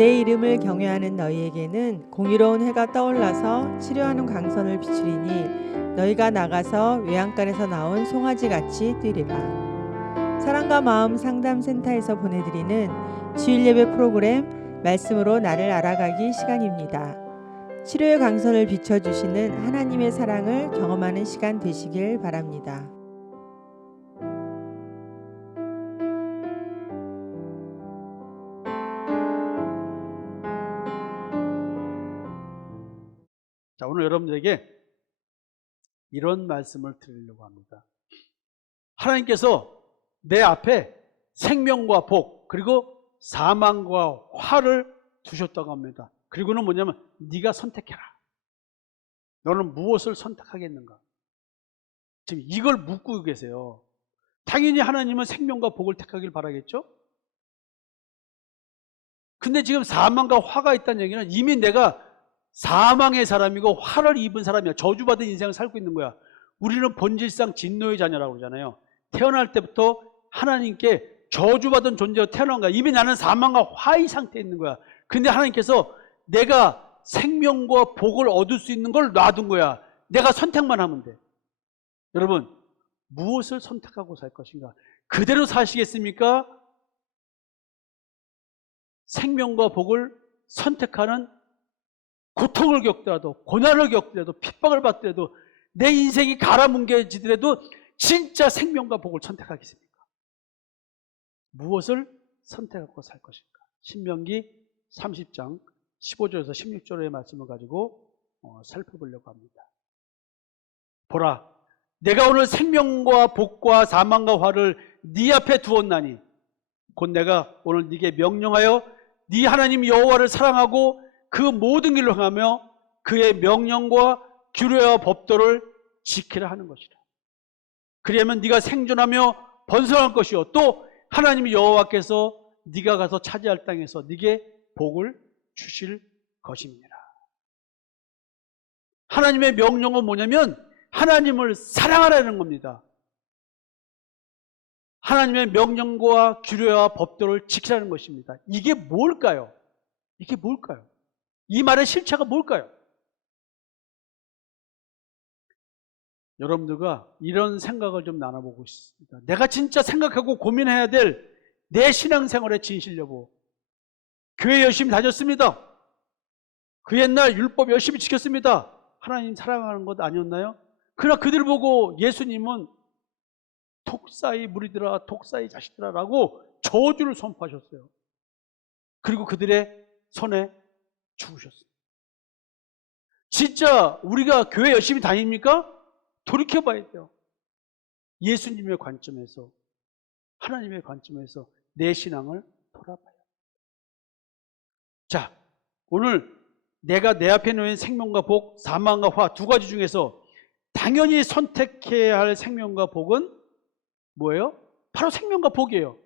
내 이름을 경외하는 너희에게는 공의로운 해가 떠올라서 치료하는 광선을 비추리니 너희가 나가서 외양간에서 나온 송아지같이 뛰리라. 사랑과 마음 상담센터에서 보내드리는 주일예배 프로그램 말씀으로 나를 알아가기 시간입니다. 치료의 광선을 비춰주시는 하나님의 사랑을 경험하는 시간 되시길 바랍니다. 자, 오늘 여러분들에게 이런 말씀을 드리려고 합니다. 하나님께서 내 앞에 생명과 복 그리고 사망과 화를 두셨다고 합니다. 그리고는 뭐냐면 네가 선택해라. 너는 무엇을 선택하겠는가? 지금 이걸 묻고 계세요. 당연히 하나님은 생명과 복을 택하길 바라겠죠? 근데 지금 사망과 화가 있다는 얘기는 이미 내가 사망의 사람이고 화를 입은 사람이야. 저주받은 인생을 살고 있는 거야. 우리는 본질상 진노의 자녀라고 그러잖아요. 태어날 때부터 하나님께 저주받은 존재로 태어난 거야. 이미 나는 사망과 화의 상태에 있는 거야. 근데 하나님께서 내가 생명과 복을 얻을 수 있는 걸 놔둔 거야. 내가 선택만 하면 돼. 여러분, 무엇을 선택하고 살 것인가? 그대로 사시겠습니까? 생명과 복을 선택하는 고통을 겪더라도, 고난을 겪더라도, 핍박을 받더라도, 내 인생이 갈아뭉개지더라도 진짜 생명과 복을 선택하겠습니까? 무엇을 선택하고 살 것인가? 신명기 30장 15절에서 16절의 말씀을 가지고 살펴보려고 합니다. 보라, 내가 오늘 생명과 복과 사망과 화를 네 앞에 두었나니 곧 내가 오늘 네게 명령하여 네 하나님 여호와를 사랑하고 그 모든 길로 행하며 그의 명령과 규례와 법도를 지키라 하는 것이라. 그리하면 네가 생존하며 번성할 것이요 또 하나님 여호와께서 네가 가서 차지할 땅에서 네게 복을 주실 것입니다. 하나님의 명령은 뭐냐면 하나님을 사랑하라는 겁니다. 하나님의 명령과 규례와 법도를 지키라는 것입니다. 이게 뭘까요? 이게 뭘까요? 이 말의 실체가 뭘까요? 여러분들과 이런 생각을 좀 나눠보고 싶습니다. 내가 진짜 생각하고 고민해야 될 내 신앙생활의 진실 여부. 교회 열심히 다녔습니다. 그 옛날 율법 열심히 지켰습니다. 하나님 사랑하는 것 아니었나요? 그러나 그들 보고 예수님은 독사의 무리들아, 독사의 자식들아 라고 저주를 선포하셨어요. 그리고 그들의 손에 죽으셨어요. 진짜 우리가 교회 열심히 다닙니까? 돌이켜봐야 돼요. 예수님의 관점에서, 하나님의 관점에서 내 신앙을 돌아봐요. 자, 오늘 내가 내 앞에 놓인 생명과 복, 사망과 화 두 가지 중에서 당연히 선택해야 할 생명과 복은 뭐예요? 바로 생명과 복이에요.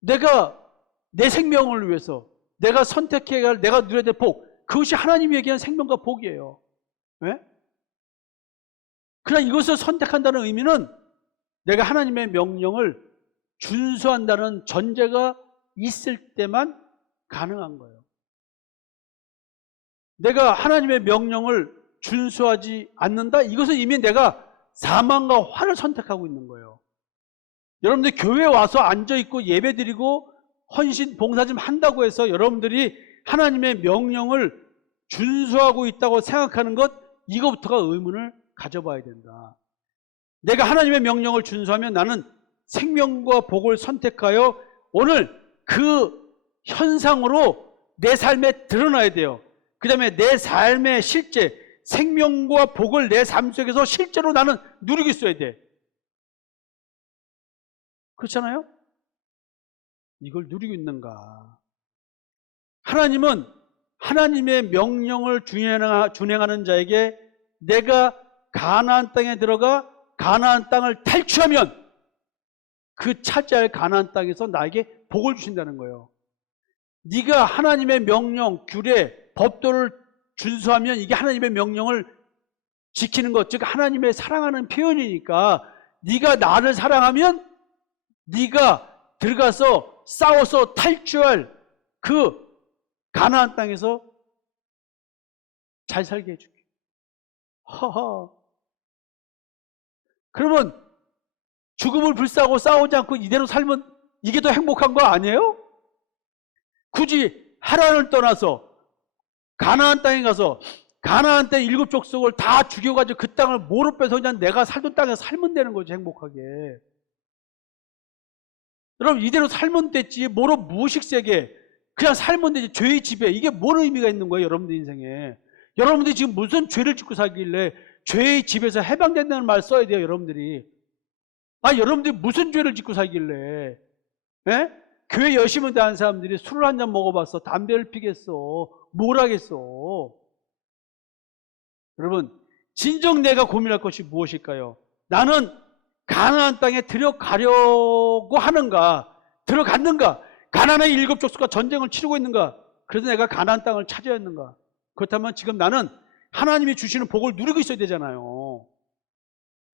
내가 내 생명을 위해서 내가 선택해야 할, 내가 누려야 될 복, 그것이 하나님이 얘기한 생명과 복이에요. 네? 그러나 이것을 선택한다는 의미는 내가 하나님의 명령을 준수한다는 전제가 있을 때만 가능한 거예요. 내가 하나님의 명령을 준수하지 않는다? 이것은 이미 내가 사망과 화를 선택하고 있는 거예요. 여러분들 교회에 와서 앉아있고 예배드리고 헌신, 봉사 좀 한다고 해서 여러분들이 하나님의 명령을 준수하고 있다고 생각하는 것, 이거부터가 의문을 가져봐야 된다. 내가 하나님의 명령을 준수하면 나는 생명과 복을 선택하여 오늘 그 현상으로 내 삶에 드러나야 돼요. 그 다음에 내 삶의 실제, 생명과 복을 내 삶 속에서 실제로 나는 누리고 있어야 돼. 그렇잖아요? 이걸 누리고 있는가? 하나님은 하나님의 명령을 준행하는 자에게 내가 가나안 땅에 들어가 가나안 땅을 탈취하면 그 차지할 가나안 땅에서 나에게 복을 주신다는 거예요. 네가 하나님의 명령, 규례, 법도를 준수하면 이게 하나님의 명령을 지키는 것, 즉 하나님의 사랑하는 표현이니까 네가 나를 사랑하면 네가 들어가서 싸워서 탈주할 그 가나안 땅에서 잘 살게 해줄게. 허허. 그러면 죽음을 불사하고 싸우지 않고 이대로 살면 이게 더 행복한 거 아니에요? 굳이 하란을 떠나서 가나안 땅에 가서 가나안 땅 7 족속을 다 죽여가지고 그 땅을 뭐로 빼서 그냥 내가 살던 땅에서 살면 되는 거지, 행복하게. 여러분, 이대로 살면 됐지 뭐로 무식세게 그냥 살면 되지. 죄의 지배, 이게 뭔 의미가 있는 거예요, 여러분들 인생에. 여러분들이 지금 무슨 죄를 짓고 살길래 죄의 집에서 해방된다는 말 써야 돼요, 여러분들이. 여러분들이 무슨 죄를 짓고 살길래, 예? 교회 열심히 다니는 사람들이 술을 한 잔 먹어봤어, 담배를 피겠어, 뭘 하겠어. 여러분, 진정 내가 고민할 것이 무엇일까요? 나는 가나안 땅에 들어가려고 하는가, 들어갔는가, 가나안의 7 족속과 전쟁을 치르고 있는가, 그래서 내가 가나안 땅을 찾아야 했는가. 그렇다면 지금 나는 하나님이 주시는 복을 누리고 있어야 되잖아요.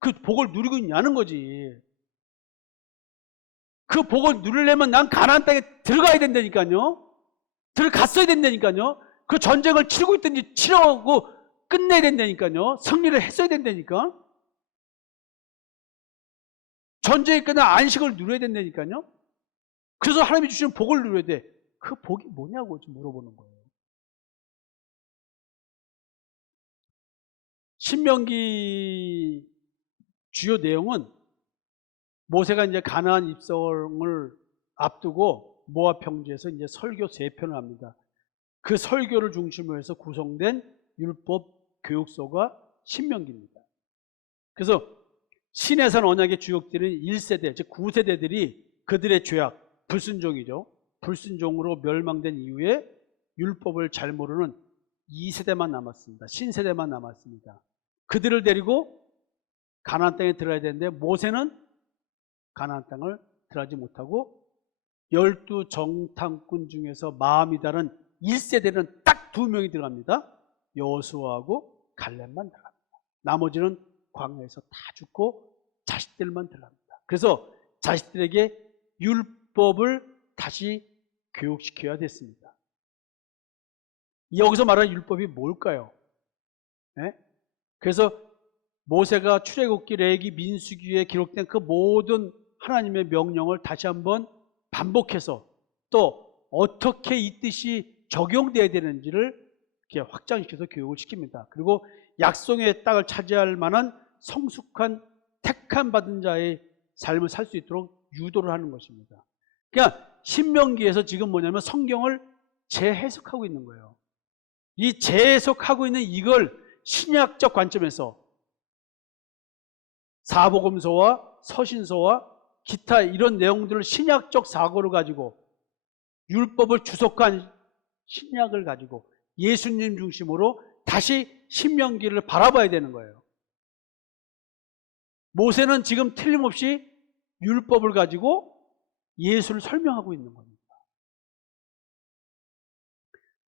그 복을 누리고 있냐는 거지. 그 복을 누리려면 난 가나안 땅에 들어가야 된다니까요. 들어갔어야 된다니까요. 그 전쟁을 치르고 있든지 치러고 끝내야 된다니까요. 승리를 했어야 된다니까. 전쟁이 끝나 안식을 누려야 된다니까요. 그래서 하나님이 주시는 복을 누려야 돼. 그 복이 뭐냐고 지금 물어보는 거예요. 신명기 주요 내용은 모세가 이제 가나안 입성을 앞두고 모압 평지에서 이제 설교 3편을 합니다. 그 설교를 중심으로 해서 구성된 율법 교육서가 신명기입니다. 그래서 시내산 언약의 주역들은 1세대, 즉 9세대들이 그들의 죄악, 불순종이죠. 불순종으로 멸망된 이후에 율법을 잘 모르는 2세대만 남았습니다. 신세대만 남았습니다. 그들을 데리고 가나안 땅에 들어가야 되는데 모세는 가나안 땅을 들어가지 못하고 12 정탐꾼 중에서 마음이 다른 1세대는 딱 2명이 들어갑니다. 여호수아하고 갈렙만 들어갑니다. 나머지는 광야에서 다 죽고 자식들만 들어갑니다. 그래서 자식들에게 율법을 다시 교육시켜야 됐습니다. 여기서 말하는 율법이 뭘까요? 네? 그래서 모세가 출애굽기, 레위기, 민수기에 기록된 그 모든 하나님의 명령을 다시 한번 반복해서 또 어떻게 이 뜻이 적용돼야 되는지를 이렇게 확장시켜서 교육을 시킵니다. 그리고 약속의 땅을 차지할 만한 성숙한 택함 받은 자의 삶을 살 수 있도록 유도를 하는 것입니다. 그러니까 신명기에서 지금 뭐냐면 성경을 재해석하고 있는 거예요. 이 재해석하고 있는 이걸 신약적 관점에서 사복음서와 서신서와 기타 이런 내용들을 신약적 사고를 가지고 율법을 주석한 신약을 가지고 예수님 중심으로 다시 신명기를 바라봐야 되는 거예요. 모세는 지금 틀림없이 율법을 가지고 예수를 설명하고 있는 겁니다.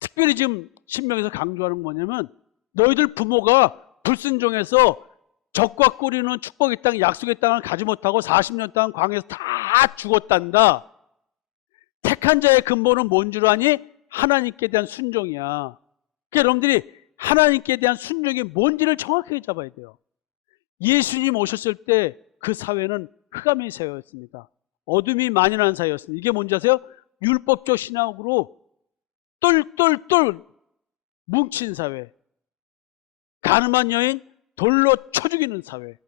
특별히 지금 신명에서 강조하는 건 뭐냐면 너희들 부모가 불순종해서 적과 꿀이는 축복의 땅, 약속의 땅을 가지 못하고 40년 동안 광야에서 다 죽었단다. 택한 자의 근본은 뭔 줄 아니? 하나님께 대한 순종이야. 그러니까 여러분들이 하나님께 대한 순종이 뭔지를 정확하게 잡아야 돼요. 예수님 오셨을 때 그 사회는 흑암의 사회였습니다. 어둠이 만연한 사회였습니다. 이게 뭔지 아세요? 율법적 신학으로 똘똘똘 뭉친 사회. 가늠한 여인 돌로 쳐 죽이는 사회.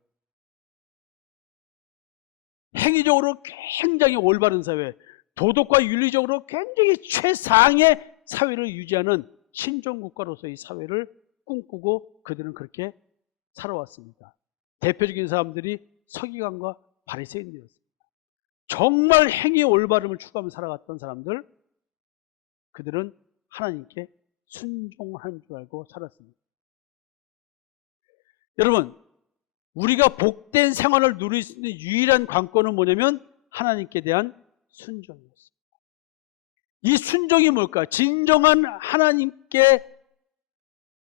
행위적으로 굉장히 올바른 사회. 도덕과 윤리적으로 굉장히 최상의 사회를 유지하는 신종국가로서의 사회를 꿈꾸고 그들은 그렇게 살아왔습니다. 대표적인 사람들이 서기관과 바리새인들이었습니다. 정말 행위 올바름을 추구하며 살아갔던 사람들, 그들은 하나님께 순종하는 줄 알고 살았습니다. 여러분, 우리가 복된 생활을 누릴 수 있는 유일한 관건은 뭐냐면 하나님께 대한 순종이었습니다. 이 순종이 뭘까? 진정한 하나님께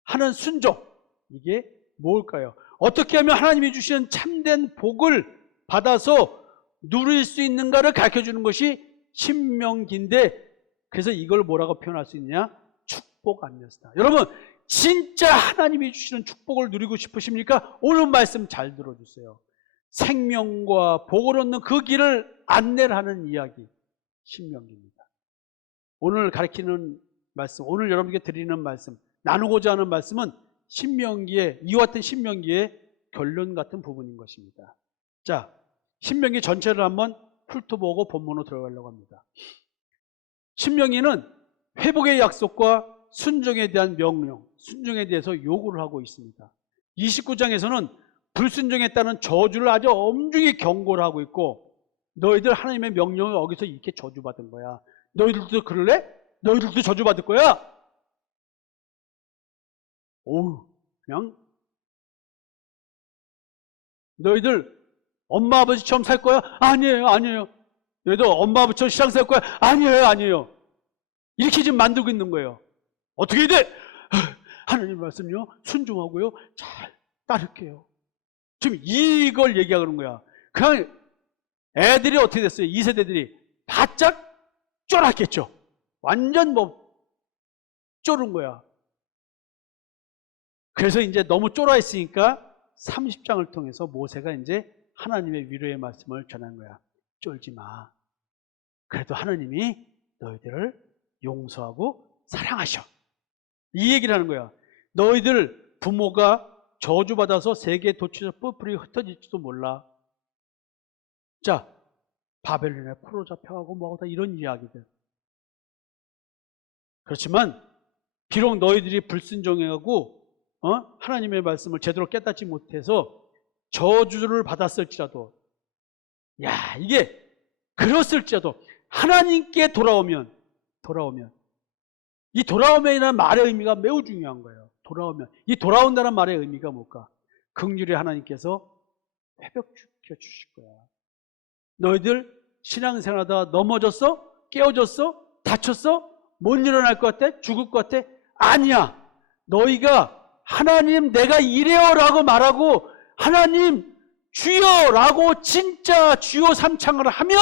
하는 순종, 이게 뭘까요? 어떻게 하면 하나님이 주시는 참된 복을 받아서 누릴 수 있는가를 가르쳐주는 것이 신명기인데 그래서 이걸 뭐라고 표현할 수 있냐? 축복 아니었다. 여러분 진짜 하나님이 주시는 축복을 누리고 싶으십니까? 오늘 말씀 잘 들어주세요. 생명과 복을 얻는 그 길을 안내를 하는 이야기 신명기입니다. 오늘 가르치는 말씀, 오늘 여러분께 드리는 말씀, 나누고자 하는 말씀은 신명기의 이와 같은 신명기의 결론 같은 부분인 것입니다. 자, 신명기 전체를 한번 훑어보고 본문으로 들어가려고 합니다. 신명기는 회복의 약속과 순종에 대한 명령, 순종에 대해서 요구를 하고 있습니다. 29장에서는 불순종했다는 저주를 아주 엄중히 경고를 하고 있고 너희들 하나님의 명령을 어기서 이렇게 저주받은 거야. 너희들도 그럴래? 너희들도 저주받을 거야? 어우, 그냥 너희들 엄마 아버지처럼 살 거야? 아니에요, 아니에요. 너희도 엄마 아버지처럼 시장 살 거야? 아니에요, 아니에요. 이렇게 지금 만들고 있는 거예요. 어떻게 해야 돼? 하나님 말씀요 순종하고요 잘 따를게요. 지금 이걸 얘기하는 거야. 그냥 애들이 어떻게 됐어요? 2세대들이 바짝 쫄았겠죠. 완전 뭐 쫄은 거야. 그래서 이제 너무 쫄아 있으니까 30장을 통해서 모세가 이제 하나님의 위로의 말씀을 전한 거야. 쫄지 마. 그래도 하나님이 너희들을 용서하고 사랑하셔. 이 얘기를 하는 거야. 너희들 부모가 저주받아서 세계에 도취해서 뿔뿔이 흩어질지도 몰라. 자, 바벨론에 포로 잡혀가고 뭐하고 다 이런 이야기들. 그렇지만 비록 너희들이 불순종해가고 하나님의 말씀을 제대로 깨닫지 못해서 저주를 받았을지라도 야 이게 그랬을지라도 하나님께 돌아오면 이 돌아오면이라는 말의 의미가 매우 중요한 거예요. 돌아오면. 이 돌아온다는 말의 의미가 뭘까? 긍휼히 하나님께서 회복시켜 주실 거야. 너희들 신앙생활하다가 넘어졌어? 깨어졌어? 다쳤어? 못 일어날 것 같아? 죽을 것 같아? 아니야. 너희가 하나님 내가 이래요라고 말하고 하나님 주여라고 진짜 주여 삼창을 하면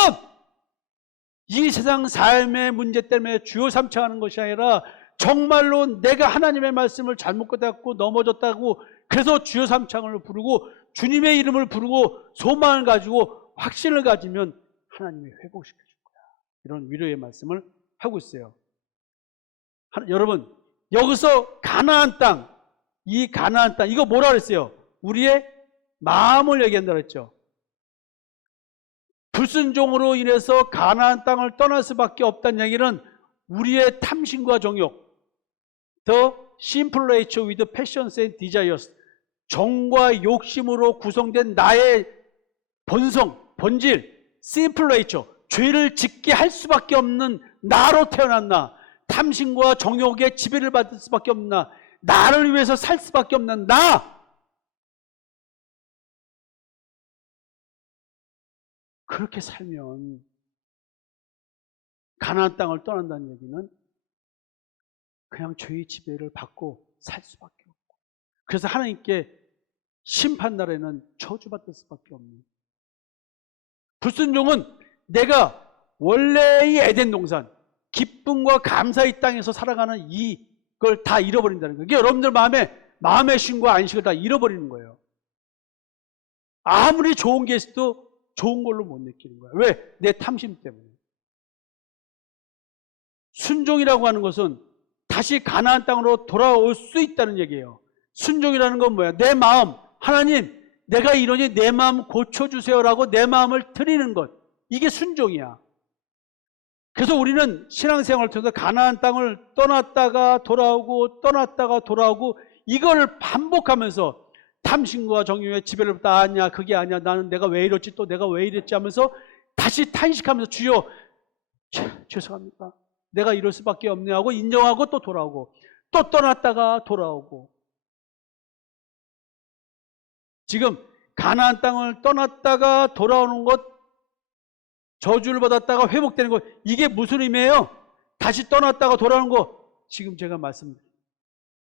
이 세상 삶의 문제 때문에 주여 삼창하는 것이 아니라 정말로 내가 하나님의 말씀을 잘못 깨닫고 넘어졌다고 그래서 주여 삼창을 부르고 주님의 이름을 부르고 소망을 가지고 확신을 가지면 하나님이 회복시켜 줄 거야. 이런 위로의 말씀을 하고 있어요. 여러분 여기서 가나안 땅, 이 가나안 땅 이거 뭐라 그랬어요? 우리의 마음을 얘기한다고 했죠. 불순종으로 인해서 가나안 땅을 떠날 수밖에 없다는 얘기는 우리의 탐심과 정욕, The simple nature with passions and desires, 정과 욕심으로 구성된 나의 본성, 본질, simple nature, 죄를 짓게 할 수밖에 없는 나로 태어난 나, 탐심과 정욕에 지배를 받을 수밖에 없는 나, 나를 위해서 살 수밖에 없는 나. 그렇게 살면 가나안 땅을 떠난다는 얘기는 그냥 죄의 지배를 받고 살 수밖에 없고 그래서 하나님께 심판 날에는 저주받을 수밖에 없는 불순종은 내가 원래의 에덴 동산 기쁨과 감사의 땅에서 살아가는 이걸 다 잃어버린다는 거예요. 이게 여러분들 마음의 쉼과 안식을 다 잃어버리는 거예요. 아무리 좋은 게 있어도 좋은 걸로 못 느끼는 거야. 왜? 내 탐심 때문에. 순종이라고 하는 것은 다시 가나안 땅으로 돌아올 수 있다는 얘기예요. 순종이라는 건 뭐야? 내 마음, 하나님 내가 이러니 내 마음 고쳐주세요라고 내 마음을 드리는 것. 이게 순종이야. 그래서 우리는 신앙생활을 통해서 가나안 땅을 떠났다가 돌아오고 떠났다가 돌아오고 이걸 반복하면서 탐심과 정욕의 지배를 받다 아니야 그게 아니야 나는 내가 왜 이랬지 또 내가 왜 이랬지 하면서 다시 탄식하면서 주여 죄송합니다 내가 이럴 수밖에 없네 하고 인정하고 또 돌아오고 또 떠났다가 돌아오고 지금 가나안 땅을 떠났다가 돌아오는 것 저주를 받았다가 회복되는 것 이게 무슨 의미예요? 다시 떠났다가 돌아오는 거 지금 제가 말씀드린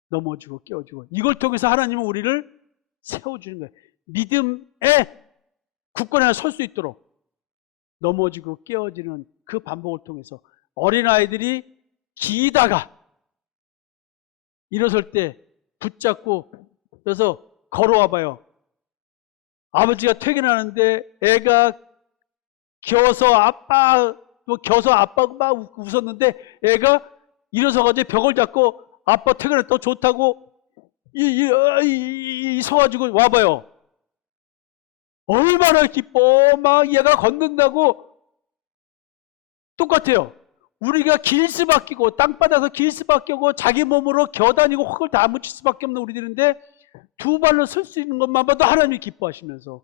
넘어지고 깨어지고 이걸 통해서 하나님은 우리를 세워주는 거예요. 믿음의 굳건하게 설 수 있도록 넘어지고 깨어지는 그 반복을 통해서 어린아이들이 기다가 일어설 때 붙잡고 그래서 걸어와 봐요. 아버지가 퇴근하는데 애가 겨서 아빠 막 웃었는데 애가 일어서가지고 벽을 잡고 아빠 퇴근했다 좋다고 서가지고 와봐요. 얼마나 기뻐. 막 얘가 걷는다고. 똑같아요. 우리가 길스밖에 고 땅바닥에서 길스밖에 고 자기 몸으로 겨다니고 흙을 다 묻힐 수밖에 없는 우리들인데 두 발로 설 수 있는 것만 봐도 하나님이 기뻐하시면서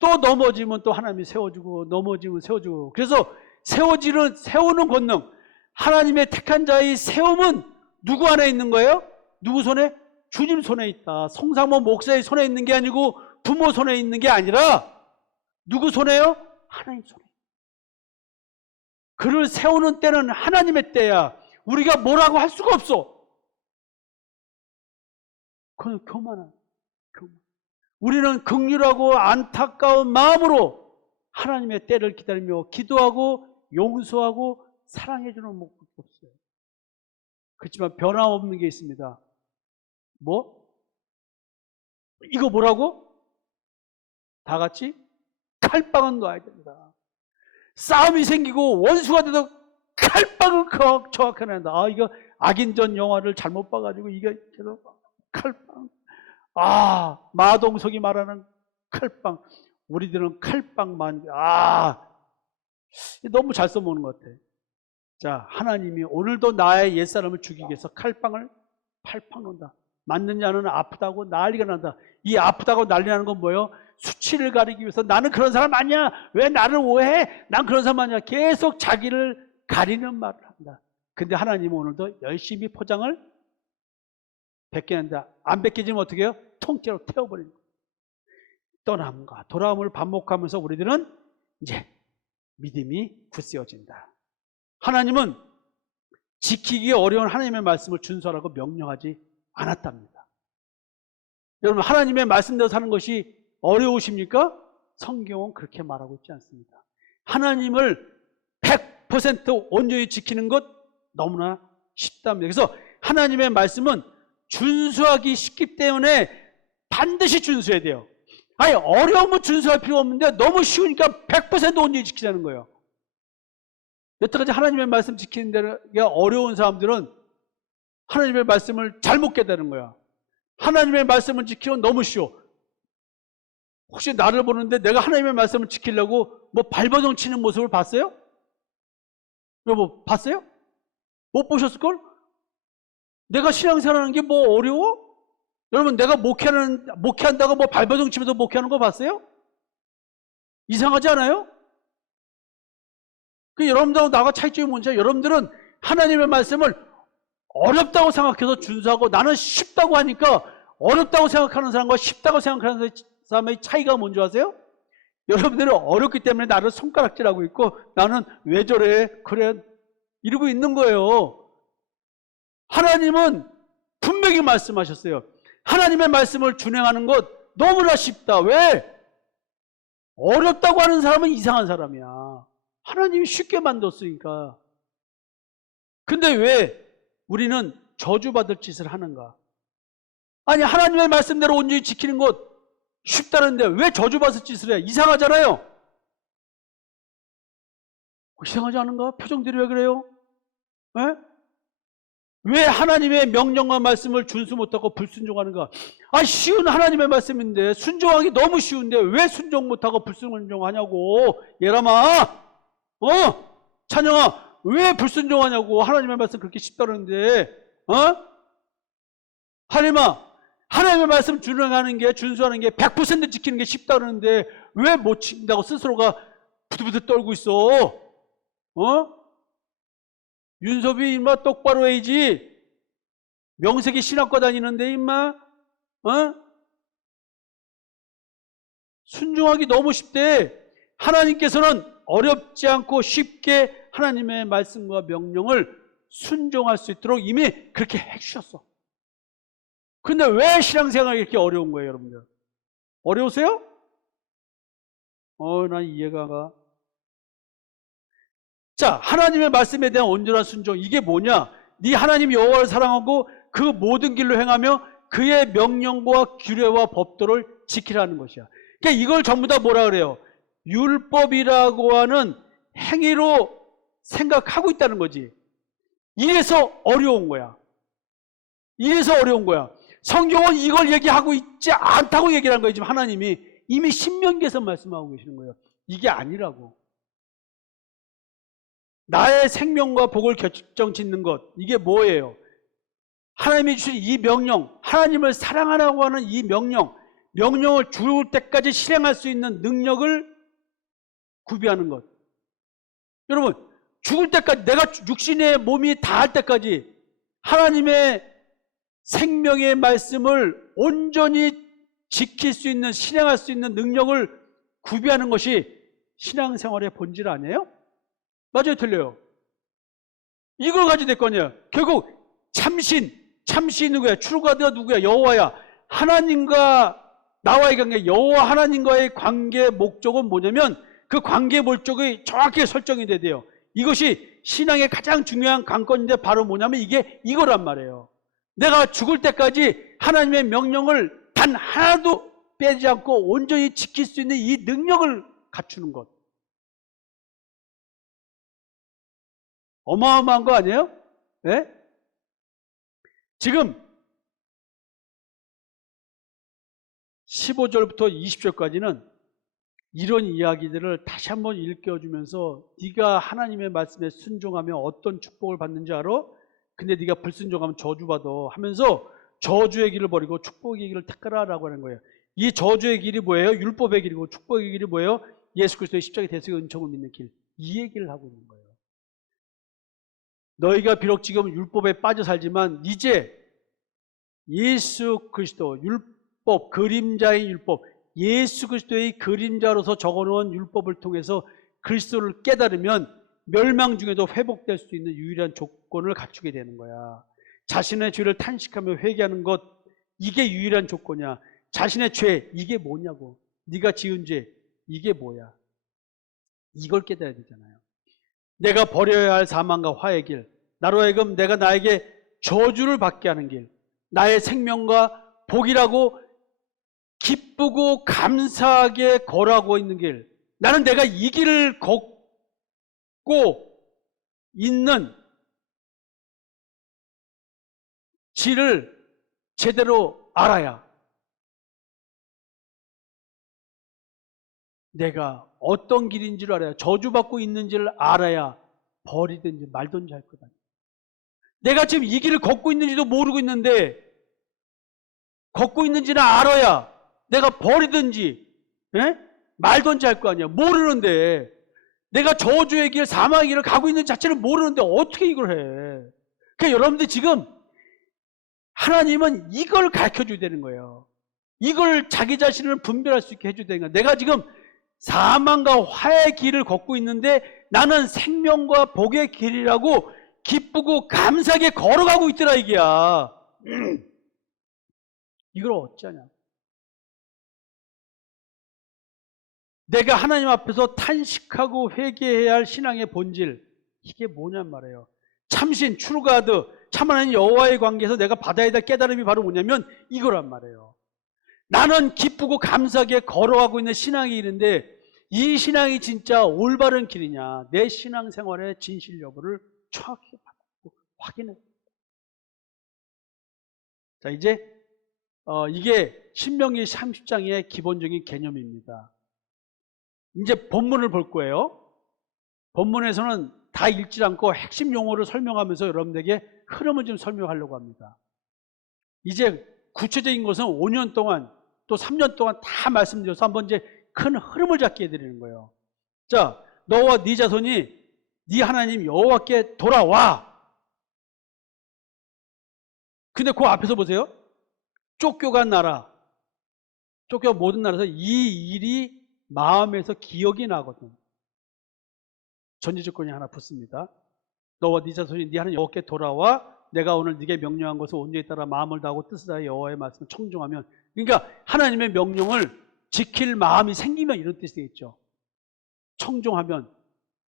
또 넘어지면 또 하나님이 세워주고 넘어지면 세워주고. 그래서 세우는 권능, 하나님의 택한 자의 세움은 누구 안에 있는 거예요? 누구 손에? 주님 손에 있다. 성사모 목사의 손에 있는 게 아니고 부모 손에 있는 게 아니라 누구 손에요? 하나님 손에. 그를 세우는 때는 하나님의 때야. 우리가 뭐라고 할 수가 없어. 그건 교만한. 우리는 긍휼하고 안타까운 마음으로 하나님의 때를 기다리며 기도하고 용서하고 사랑해주는 목적이 없어요. 그렇지만 변함없는 게 있습니다. 뭐? 이거 뭐라고? 다 같이 칼빵은 놔야 된다. 싸움이 생기고 원수가 돼도 칼빵은 정확하게 낸다. 아, 이거 악인전 영화를 잘못 봐가지고 이게 계속 칼빵. 아, 마동석이 말하는 칼빵. 우리들은 칼빵만. 아, 너무 잘 써먹는 것 같아. 자, 하나님이 오늘도 나의 옛사람을 죽이기 위해서 칼빵을 팔빵 놓는다. 맞는 자는 아프다고 난리가 난다. 이 아프다고 난리 나는 건 뭐예요? 수치를 가리기 위해서 나는 그런 사람 아니야. 왜 나를 오해해? 난 그런 사람 아니야. 계속 자기를 가리는 말을 한다. 근데 하나님은 오늘도 열심히 포장을 벗겨낸다. 안 벗겨지면 어떻게 해요? 통째로 태워버린다. 떠남과 돌아옴을 반복하면서 우리들은 이제 믿음이 굳세어진다. 하나님은 지키기 어려운 하나님의 말씀을 준수하라고 명령하지 않았답니다. 여러분, 하나님의 말씀대로 사는 것이 어려우십니까? 성경은 그렇게 말하고 있지 않습니다. 하나님을 100% 온전히 지키는 것 너무나 쉽답니다. 그래서 하나님의 말씀은 준수하기 쉽기 때문에 반드시 준수해야 돼요. 아니, 어려우면 준수할 필요 없는데 너무 쉬우니까 100% 온전히 지키자는 거예요. 여태까지 하나님의 말씀 지키는 데가 어려운 사람들은 하나님의 말씀을 잘못 깨달은 거야. 하나님의 말씀을 지키면 너무 쉬워. 혹시 나를 보는데 내가 하나님의 말씀을 지키려고 뭐 발버둥 치는 모습을 봤어요? 여러분, 봤어요? 못 보셨을걸? 내가 신앙생활하는 게 뭐 어려워? 여러분, 내가 목회한다고 뭐 발버둥 치면서 목회하는 거 봤어요? 이상하지 않아요? 여러분들하고 나가 차이점이 뭔지, 여러분들은 하나님의 말씀을 어렵다고 생각해서 준수하고 나는 쉽다고 하니까 어렵다고 생각하는 사람과 쉽다고 생각하는 사람의 차이가 뭔지 아세요? 여러분들은 어렵기 때문에 나를 손가락질하고 있고 나는 왜 저래? 그래? 이러고 있는 거예요. 하나님은 분명히 말씀하셨어요. 하나님의 말씀을 준행하는 것 너무나 쉽다. 왜? 어렵다고 하는 사람은 이상한 사람이야. 하나님이 쉽게 만들었으니까. 근데 왜 우리는 저주받을 짓을 하는가? 아니, 하나님의 말씀대로 온전히 지키는 것 쉽다는데 왜 저주받을 짓을 해? 이상하잖아요. 이상하지 않은가? 표정들이 왜 그래요? 에? 왜 하나님의 명령과 말씀을 준수 못하고 불순종하는가? 아, 쉬운 하나님의 말씀인데, 순종하기 너무 쉬운데 왜 순종 못하고 불순종하냐고. 예람아, 찬영아, 왜 불순종하냐고. 하나님의 말씀 그렇게 쉽다는데, 하나님아, 하나님의 말씀 준수하는 게 100% 지키는 게 쉽다는데 왜 못 지킨다고 스스로가 부들부들 떨고 있어? 윤섭이 임마 똑바로 해야지. 명색이 신학과 다니는데 임마, 순종하기 너무 쉽대. 하나님께서는 어렵지 않고 쉽게 하나님의 말씀과 명령을 순종할 수 있도록 이미 그렇게 해주셨어. 근데 왜 신앙생활이 이렇게 어려운 거예요, 여러분들? 어려우세요? 난 이해가 가. 자, 하나님의 말씀에 대한 온전한 순종, 이게 뭐냐? 네 하나님 여호와를 사랑하고 그 모든 길로 행하며 그의 명령과 규례와 법도를 지키라는 것이야. 그러니까 이걸 전부 다 뭐라 그래요? 율법이라고 하는 행위로 생각하고 있다는 거지. 이래서 어려운 거야. 이래서 어려운 거야. 성경은 이걸 얘기하고 있지 않다고 얘기를 한 거예요. 지금 하나님이 이미 신명기에서 말씀하고 계시는 거예요. 이게 아니라고. 나의 생명과 복을 결정짓는 것, 이게 뭐예요? 하나님이 주신 이 명령, 하나님을 사랑하라고 하는 이 명령을 죽을 때까지 실행할 수 있는 능력을 구비하는 것. 여러분, 죽을 때까지, 내가 육신의 몸이 다할 때까지 하나님의 생명의 말씀을 온전히 지킬 수 있는, 실행할 수 있는 능력을 구비하는 것이 신앙생활의 본질 아니에요? 맞아요, 틀려요? 이걸 가지고 될 거 아니야. 결국 참신 누구야? 추루가드가 누구야? 여호와야. 하나님과 나와의 관계, 여호와 하나님과의 관계의 목적은 뭐냐면 그 관계의 목적이 정확하게 설정이 돼야 돼요. 이것이 신앙의 가장 중요한 관건인데 바로 뭐냐면 이게 이거란 말이에요. 내가 죽을 때까지 하나님의 명령을 단 하나도 빼지 않고 온전히 지킬 수 있는 이 능력을 갖추는 것. 어마어마한 거 아니에요? 네? 지금 15절부터 20절까지는 이런 이야기들을 다시 한번 일깨워주면서 네가 하나님의 말씀에 순종하면 어떤 축복을 받는지 알아? 근데 네가 불순종하면 저주받아 하면서 저주의 길을 버리고 축복의 길을 택하라라고 하는 거예요. 이 저주의 길이 뭐예요? 율법의 길이고 축복의 길이 뭐예요? 예수 그리스도의 십자가의 대속의 은총을 믿는 길. 이 얘기를 하고 있는 거예요. 너희가 비록 지금 율법에 빠져 살지만 이제 예수 그리스도, 율법, 그림자의 율법, 예수 그리스도의 그림자로서 적어놓은 율법을 통해서 그리스도를 깨달으면 멸망 중에도 회복될 수 있는 유일한 조건을 갖추게 되는 거야. 자신의 죄를 탄식하며 회개하는 것, 이게 유일한 조건이야. 자신의 죄, 이게 뭐냐고. 네가 지은 죄, 이게 뭐야. 이걸 깨달아야 되잖아요. 내가 버려야 할 사망과 화의 길, 나로 하여금 내가 나에게 저주를 받게 하는 길, 나의 생명과 복이라고 기쁘고 감사하게 걸어가고 있는 길, 나는 내가 이 길을 걷고 있는 길을 제대로 알아야 내가 어떤 길인지를 알아야, 저주받고 있는지를 알아야 버리든지 말든지 할 거다. 내가 지금 이 길을 걷고 있는지도 모르고 있는데 걷고 있는지는 알아야 내가 버리든지 말든지 할 거 아니야. 모르는데 내가 저주의 길, 사망의 길을 가고 있는 자체를 모르는데 어떻게 이걸 해. 그러니까 여러분들 지금 하나님은 이걸 가르쳐줘야 되는 거예요. 이걸 자기 자신을 분별할 수 있게 해줘야 되는 거예요. 내가 지금 사망과 화의 길을 걷고 있는데 나는 생명과 복의 길이라고 기쁘고 감사하게 걸어가고 있더라 이게야. 이걸 어쩌냐. 내가 하나님 앞에서 탄식하고 회개해야 할 신앙의 본질, 이게 뭐냔 말이에요. 참신, 추루가드, 참 하나님 여호와의 관계에서 내가 받아야 될 깨달음이 바로 뭐냐면 이거란 말이에요. 나는 기쁘고 감사하게 걸어가고 있는 신앙이 있는데 이 신앙이 진짜 올바른 길이냐, 내 신앙생활의 진실 여부를 정확히 확인해. 자, 이제 이게 신명기 30장의 기본적인 개념입니다. 이제 본문을 볼 거예요. 본문에서는 다 읽지 않고 핵심 용어를 설명하면서 여러분들에게 흐름을 좀 설명하려고 합니다. 이제 구체적인 것은 5년 동안 또 3년 동안 다 말씀드려서 한번 이제 큰 흐름을 잡게 해드리는 거예요. 자, 너와 네 자손이 네 하나님 여호와께 돌아와. 근데 그 앞에서 보세요. 쫓겨간 나라, 쫓겨간 모든 나라에서 이 일이 마음에서 기억이 나거든. 전제 조건이 하나 붙습니다. 너와 네 자손이 네 하나님 여호와께 돌아와. 내가 오늘 네게 명령한 것을 온전히 따라 마음을 다하고 뜻을 다해 여호와의 말씀을 청종하면, 그러니까 하나님의 명령을 지킬 마음이 생기면 이런 뜻이 되겠죠. 청종하면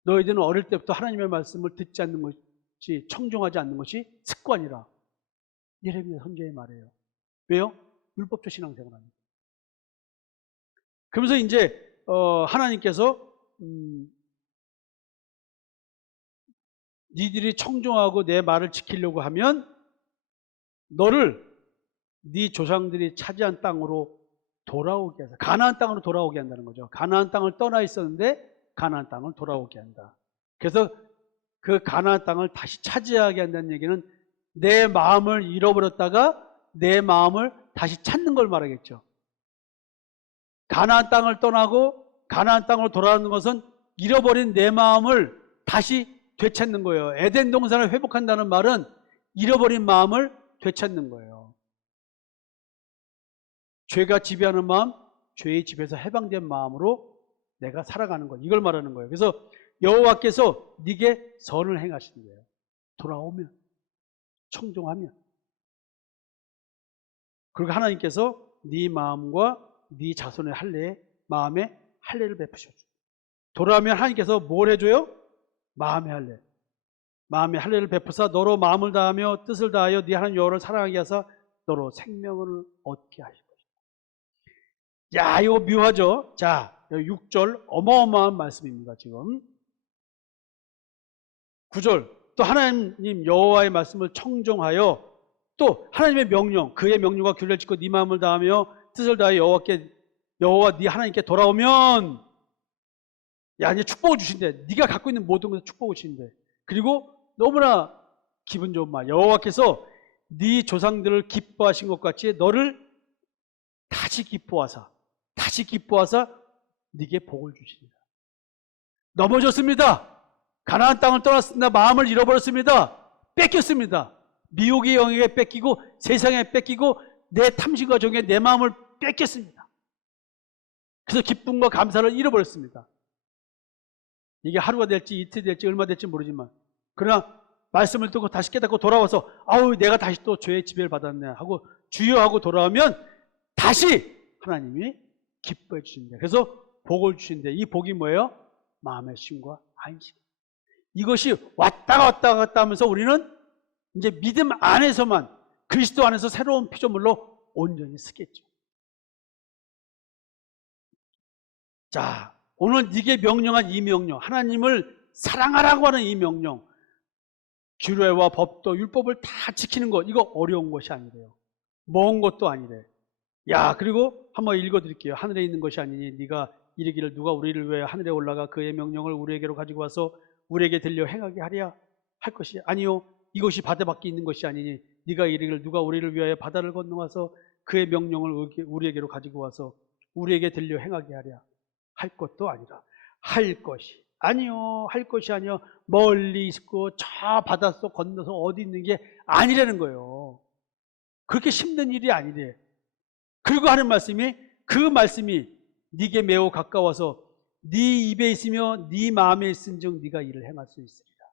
너희들은 어릴 때부터 하나님의 말씀을 듣지 않는 것이, 청종하지 않는 것이 습관이라. 예레미야 선지자의 말이에요. 왜요? 율법적 신앙생활 하니까. 그러면서 이제 하나님께서 니들이 청종하고 내 말을 지키려고 하면 너를 네 조상들이 차지한 땅으로 돌아오게 해서, 가나안 땅으로 돌아오게 한다는 거죠. 가나안 땅을 떠나 있었는데 가나안 땅을 돌아오게 한다. 그래서 그 가나안 땅을 다시 차지하게 한다는 얘기는 내 마음을 잃어버렸다가 내 마음을 다시 찾는 걸 말하겠죠. 가나안 땅을 떠나고 가나안 땅으로 돌아오는 것은 잃어버린 내 마음을 다시 되찾는 거예요. 에덴 동산을 회복한다는 말은 잃어버린 마음을 되찾는 거예요. 죄가 지배하는 마음, 죄의 집에서 해방된 마음으로 내가 살아가는 것, 이걸 말하는 거예요. 그래서 여호와께서 네게 선을 행하신대요. 돌아오면, 청종하면. 그리고 하나님께서 네 마음과 네 자손의 할례에, 마음에 할례를 베푸셨죠. 돌아오면 하나님께서 뭘 해줘요? 마음의 할례. 마음의 할례를 베푸사 너로 마음을 다하며 뜻을 다하여 네 하나님 여호와를 사랑하게 하사 너로 생명을 얻게 하실 것이다. 야, 이거 묘하죠? 자, 6절 어마어마한 말씀입니다. 지금 9절 또 하나님 여호와의 말씀을 청종하여 또 하나님의 명령, 그의 명령과 규례를 지키고 네 마음을 다하며 뜻을 다하여 여호와 네 하나님께 돌아오면, 야, 이제 축복을 주신대. 네가 갖고 있는 모든 것을 축복을 주신대. 그리고 너무나 기분 좋은 말, 여호와께서 네 조상들을 기뻐하신 것 같이 너를 다시 기뻐하사 네게 복을 주시리라. 넘어졌습니다. 가나안 땅을 떠났습니다. 마음을 잃어버렸습니다. 뺏겼습니다. 미혹의 영에게 뺏기고 세상에 뺏기고 내 탐심과 정에 내 마음을 뺏겼습니다. 그래서 기쁨과 감사를 잃어버렸습니다. 이게 하루가 될지 이틀 될지 얼마 될지 모르지만, 그러나 말씀을 듣고 다시 깨닫고 돌아와서 아우 내가 다시 또 죄의 지배를 받았네 하고 주여 하고 돌아오면 다시 하나님이 기뻐해 주신대. 그래서 복을 주신대. 이 복이 뭐예요? 마음의 쉼과 안식. 이것이 왔다 갔다 하면서 우리는 이제 믿음 안에서만, 그리스도 안에서 새로운 피조물로 온전히 쓰겠죠. 자, 오늘 네게 명령한 이 명령, 하나님을 사랑하라고 하는 이 명령, 규례와 법도 율법을 다 지키는 것, 이거 어려운 것이 아니래요. 먼 것도 아니래. 야, 그리고 한번 읽어드릴게요. 하늘에 있는 것이 아니니 네가 이르기를 누가 우리를 위해 하늘에 올라가 그의 명령을 우리에게로 가지고 와서 우리에게 들려 행하게 하랴 할 것이 아니요, 이것이 바다 밖에 있는 것이 아니니 네가 이르기를 누가 우리를 위하여 바다를 건너와서 그의 명령을 우리에게로 가지고 와서 우리에게 들려 행하게 하랴 할 것도 아니라 할 것이 아니요, 할 것이 아니요, 멀리 있고 저 바닷속 건너서 어디 있는 게 아니라는 거예요. 그렇게 힘든 일이 아니래. 그리고 하는 말씀이, 그 말씀이 네게 매우 가까워서 네 입에 있으며 네 마음에 있은즉 네가 이를 행할 수 있으리라.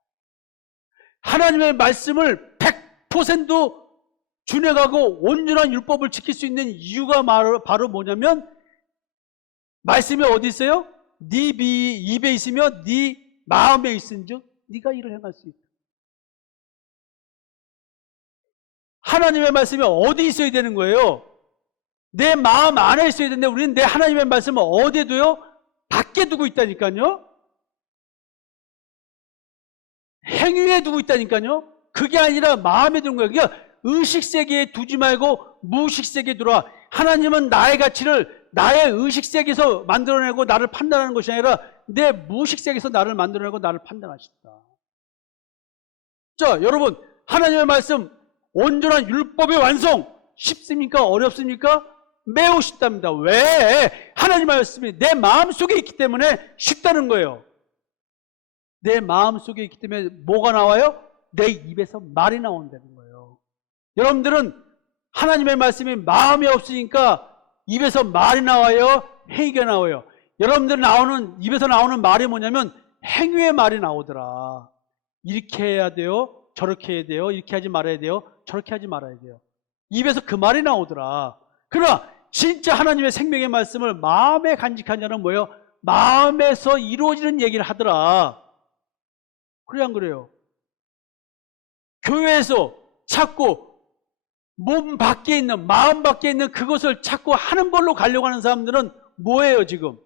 하나님의 말씀을 100% 준행하고 온전한 율법을 지킬 수 있는 이유가 바로 뭐냐면, 말씀이 어디 있어요? 네 입에 있으며 네 마음에 있은즉 네가 이를 행할 수 있다. 하나님의 말씀이 어디 있어야 되는 거예요? 내 마음 안에 있어야 되는데 우리는 내 하나님의 말씀을 어디에 둬요? 밖에 두고 있다니까요. 행위에 두고 있다니까요. 그게 아니라 마음에 두는 거예요. 그러니까 의식세계에 두지 말고 무의식세계에 두라. 하나님은 나의 가치를 나의 의식세계에서 만들어내고 나를 판단하는 것이 아니라 내 무의식세계에서 나를 만들어내고 나를 판단하신다. 자, 여러분, 하나님의 말씀 온전한 율법의 완성 쉽습니까? 어렵습니까? 매우 쉽답니다. 왜? 하나님의 말씀이 내 마음속에 있기 때문에 쉽다는 거예요. 내 마음속에 있기 때문에 뭐가 나와요? 내 입에서 말이 나온다는 거예요. 여러분들은 하나님의 말씀이 마음에 없으니까 입에서 말이 나와요? 행위가 나와요? 여러분들 입에서 나오는 말이 뭐냐면 행위의 말이 나오더라. 이렇게 해야 돼요, 저렇게 해야 돼요, 이렇게 하지 말아야 돼요, 저렇게 하지 말아야 돼요. 입에서 그 말이 나오더라. 그러나 진짜 하나님의 생명의 말씀을 마음에 간직한 자는 뭐예요? 마음에서 이루어지는 얘기를 하더라. 그래 안 그래요? 교회에서 자꾸 몸 밖에 있는, 마음 밖에 있는 그것을 자꾸 하는 걸로 가려고 하는 사람들은 뭐예요, 지금?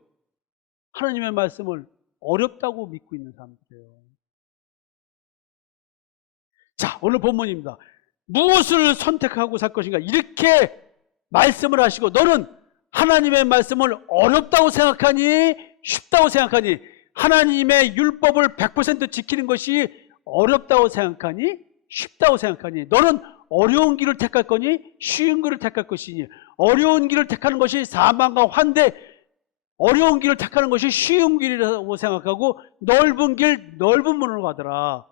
하나님의 말씀을 어렵다고 믿고 있는 사람들이에요. 자, 오늘 본문입니다. 무엇을 선택하고 살 것인가? 이렇게 말씀을 하시고, 너는 하나님의 말씀을 어렵다고 생각하니? 쉽다고 생각하니? 하나님의 율법을 100% 지키는 것이 어렵다고 생각하니? 쉽다고 생각하니? 너는 어려운 길을 택할 거니? 쉬운 길을 택할 것이니? 어려운 길을 택하는 것이 사망과 환대, 어려운 길을 택하는 것이 쉬운 길이라고 생각하고 넓은 길, 넓은 문으로 가더라.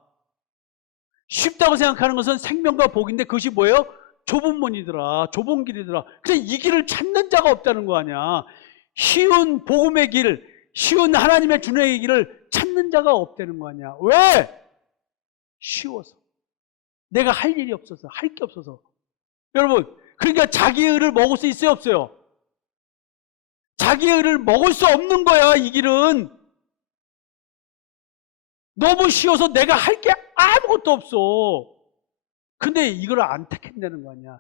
쉽다고 생각하는 것은 생명과 복인데 그것이 뭐예요? 좁은 문이더라. 좁은 길이더라. 그래서 이 길을 찾는 자가 없다는 거 아니야. 쉬운 복음의 길, 쉬운 하나님의 준행의 길을 찾는 자가 없다는 거 아니야. 왜? 쉬워서. 내가 할 일이 없어서, 할 게 없어서. 여러분, 그러니까 자기의 의를 먹을 수 있어요, 없어요? 자기의 의를 먹을 수 없는 거야, 이 길은. 너무 쉬워서 내가 할 게 아무것도 없어. 근데 이걸 안 택한다는 거 아니야.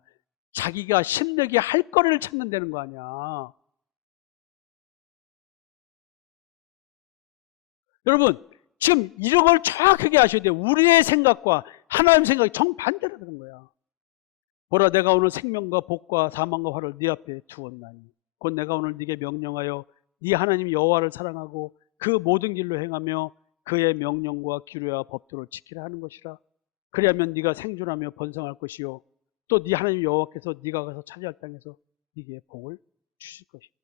자기가 힘들게 할 거리를 찾는다는 거 아니야. 여러분, 지금 이런 걸 정확하게 아셔야 돼요. 우리의 생각과 하나님 생각이 정반대로 되는 거야. 보라, 내가 오늘 생명과 복과 사망과 화를 네 앞에 두었나니 곧 내가 오늘 네게 명령하여 네 하나님 여호와를 사랑하고 그 모든 길로 행하며 그의 명령과 규례와 법도를 지키라 하는 것이라. 그리하면 네가 생존하며 번성할 것이요 또 네 하나님 여호와께서 네가 가서 차지할 땅에서 네게 복을 주실 것이다.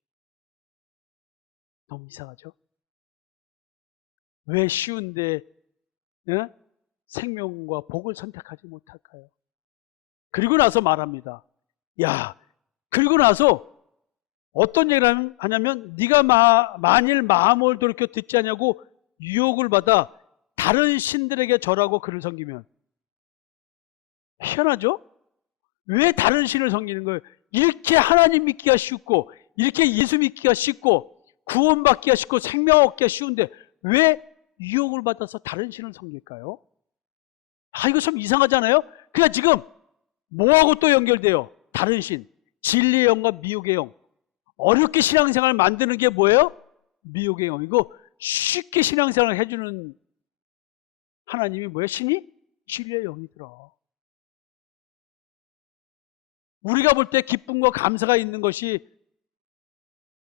너무 이상하죠? 왜 쉬운데 생명과 복을 선택하지 못할까요? 그리고 나서 말합니다. 야, 그리고 나서 어떤 얘기를 하냐면 네가 만일 마음을 돌이켜 듣지 않냐고 유혹을 받아 다른 신들에게 절하고 그를 섬기면. 희한하죠? 왜 다른 신을 섬기는 거예요? 이렇게 하나님 믿기가 쉽고 이렇게 예수 믿기가 쉽고 구원받기가 쉽고 생명 얻기가 쉬운데 왜 유혹을 받아서 다른 신을 섬길까요? 아, 이거 참 이상하잖아요? 그러니까 지금 뭐하고 또 연결돼요? 다른 신, 진리의 영과 미혹의 영. 어렵게 신앙생활을 만드는 게 뭐예요? 미혹의 영. 이거 쉽게 신앙생활을 해주는 하나님이 뭐예요? 신이? 진리의 영이더라. 우리가 볼 때 기쁨과 감사가 있는 것이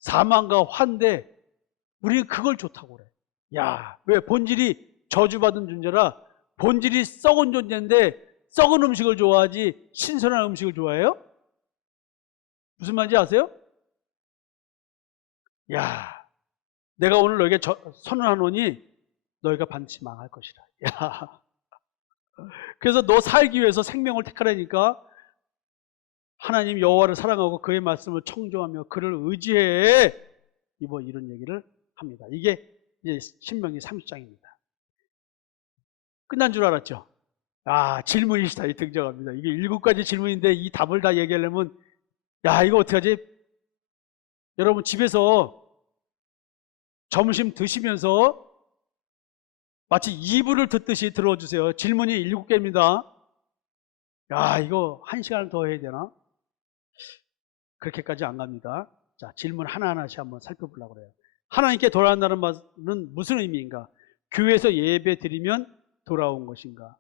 사망과 환대, 우리는 그걸 좋다고 그래. 야, 왜? 본질이 저주받은 존재라 본질이 썩은 존재인데 썩은 음식을 좋아하지 신선한 음식을 좋아해요? 무슨 말인지 아세요? 야, 내가 오늘 너에게 선언하노니 너희가 반드시 망할 것이라. 야, 그래서 너 살기 위해서 생명을 택하라니까 하나님 여호와를 사랑하고 그의 말씀을 청종하며 그를 의지해. 이런 얘기를 합니다. 이게 이제 신명기 30장입니다. 끝난 줄 알았죠? 아, 질문이시다. 이 등장합니다. 이게 7가지 질문인데 이 답을 다 얘기하려면 야, 이거 어떡하지? 여러분 집에서 점심 드시면서 마치 이불을 듣듯이 들어주세요. 질문이 7개입니다. 야, 이거 1시간을 더 해야 되나? 그렇게까지 안 갑니다. 자, 질문 하나하나씩 한번 살펴보려고 그래요. 하나님께 돌아간다는 말은 무슨 의미인가? 교회에서 예배 드리면 돌아온 것인가?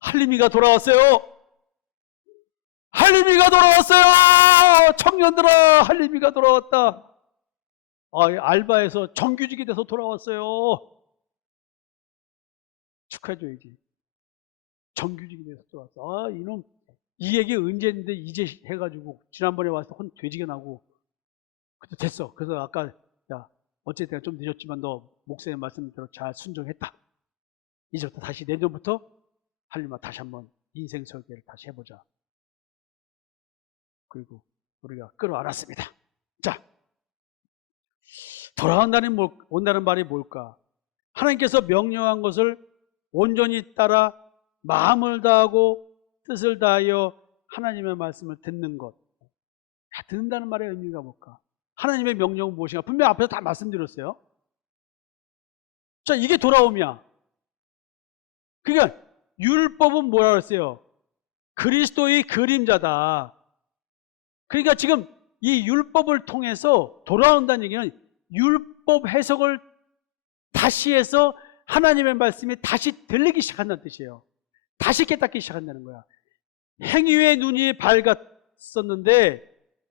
할림이가 돌아왔어요. 할림이가 돌아왔어요. 청년들아, 할림이가 돌아왔다. 알바에서 정규직이 돼서 돌아왔어요. 축하해줘야지. 정규직이 돼서 돌아왔어. 이놈 이 얘기 언제 했는데 이제 해가지고 지난번에 와서 혼 돼지게 나고 그때 됐어. 그래서 아까 야 어쨌든 좀 늦었지만 너 목사님 말씀대로 잘 순종했다. 이제부터 다시 내년부터 할림아 다시 한번 인생 설계를 다시 해보자. 그리고 우리가 끌어안았습니다. 자, 온다는 말이 뭘까? 하나님께서 명령한 것을 온전히 따라 마음을 다하고 뜻을 다하여 하나님의 말씀을 듣는 것. 듣는다는 말의 의미가 뭘까? 하나님의 명령은 무엇인가? 분명 앞에서 다 말씀드렸어요. 자, 이게 돌아옴이야. 그러니까 율법은 뭐라 그랬어요? 그리스도의 그림자다. 그러니까 지금 이 율법을 통해서 돌아온다는 얘기는 율법 해석을 다시 해서 하나님의 말씀이 다시 들리기 시작한다는 뜻이에요. 다시 깨닫기 시작한다는 거야. 행위의 눈이 밝았었는데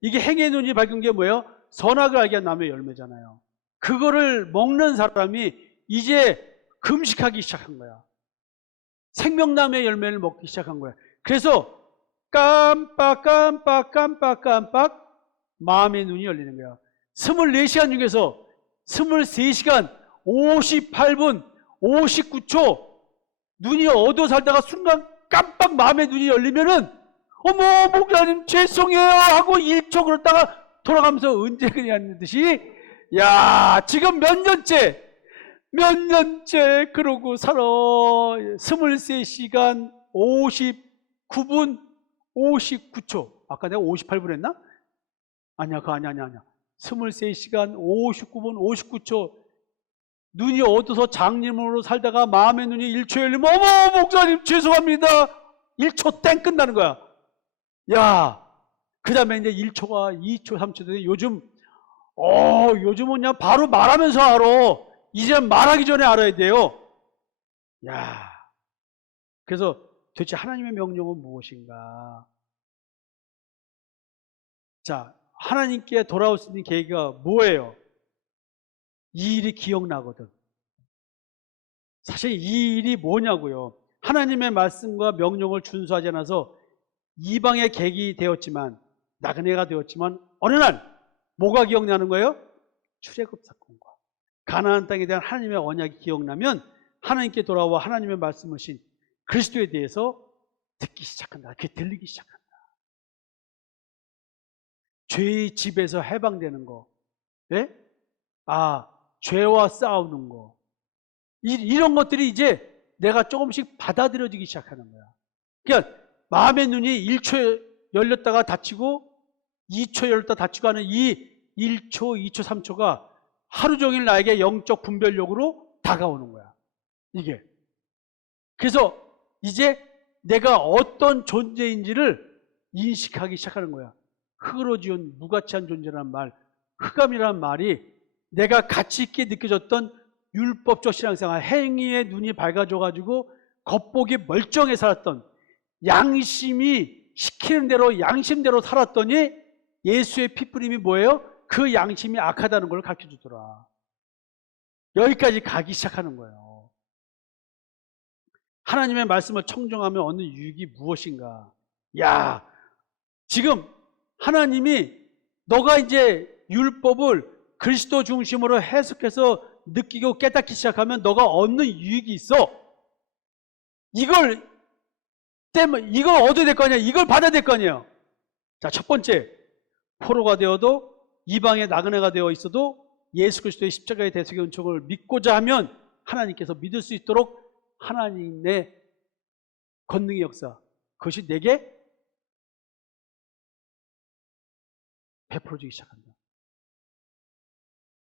이게 행위의 눈이 밝은 게 뭐예요? 선악을 알게 한 나무의 열매잖아요. 그거를 먹는 사람이 이제 금식하기 시작한 거야. 생명나무의 열매를 먹기 시작한 거야. 그래서 깜빡 마음의 눈이 열리는 거야. 24시간 중에서 23시간 58분 59초 눈이 어두워 살다가 순간 깜빡 마음의 눈이 열리면은 어머 목사님 죄송해요 하고 1초 그러다가 돌아가면서 언제 그랬냐는 듯이 야 지금 몇 년째 그러고 살아. 23시간 59분 59초. 아까 내가 58분 했나? 아니야. 23시간 59분 59초. 눈이 어두워서 장님으로 살다가 마음의 눈이 1초 열리면 어머 목사님 죄송합니다. 1초 땡 끝나는 거야. 야, 그 다음에 이제 1초가 2초 3초 되는데 요즘은 그냥 바로 말하면서 알아. 이제 말하기 전에 알아야 돼요. 야, 그래서 도대체 하나님의 명령은 무엇인가? 자, 하나님께 돌아올 수 있는 계기가 뭐예요? 이 일이 기억나거든. 사실 이 일이 뭐냐고요. 하나님의 말씀과 명령을 준수하지 않아서 이방의 객이 되었지만 나그네가 되었지만 어느 날 뭐가 기억나는 거예요? 출애굽 사건과 가나안 땅에 대한 하나님의 언약이 기억나면 하나님께 돌아와 하나님의 말씀하신 그리스도에 대해서 듣기 시작한다. 그게 들리기 시작한다. 죄의 집에서 해방되는 거, 예? 죄와 싸우는 거, 이런 것들이 이제 내가 조금씩 받아들여지기 시작하는 거야. 그러니까 마음의 눈이 1초 열렸다가 닫히고 2초 열렸다 닫히고 하는 이 1초, 2초, 3초가 하루 종일 나에게 영적 분별력으로 다가오는 거야. 이게. 그래서 이제 내가 어떤 존재인지를 인식하기 시작하는 거야. 흙으로 지은 무가치한 존재라는 말, 흑암이라는 말이 내가 가치 있게 느껴졌던 율법적 신앙생활, 행위의 눈이 밝아져가지고 겉보기 멀쩡해 살았던 양심이 시키는 대로 양심대로 살았더니 예수의 피뿌림이 뭐예요? 그 양심이 악하다는 걸 가르쳐주더라. 여기까지 가기 시작하는 거예요. 하나님의 말씀을 청정하면 얻는 유익이 무엇인가? 야, 지금 하나님이 너가 이제 율법을 그리스도 중심으로 해석해서 느끼고 깨닫기 시작하면 너가 얻는 유익이 있어. 이걸 얻어야 될 거 아니야. 이걸 받아야 될 거 아니에요. 자, 첫 번째, 포로가 되어도 이방의 나그네가 되어 있어도 예수 그리스도의 십자가의 대속의 은총을 믿고자 하면 하나님께서 믿을 수 있도록 하나님의 권능의 역사, 그것이 내게 베풀어지기 시작한다.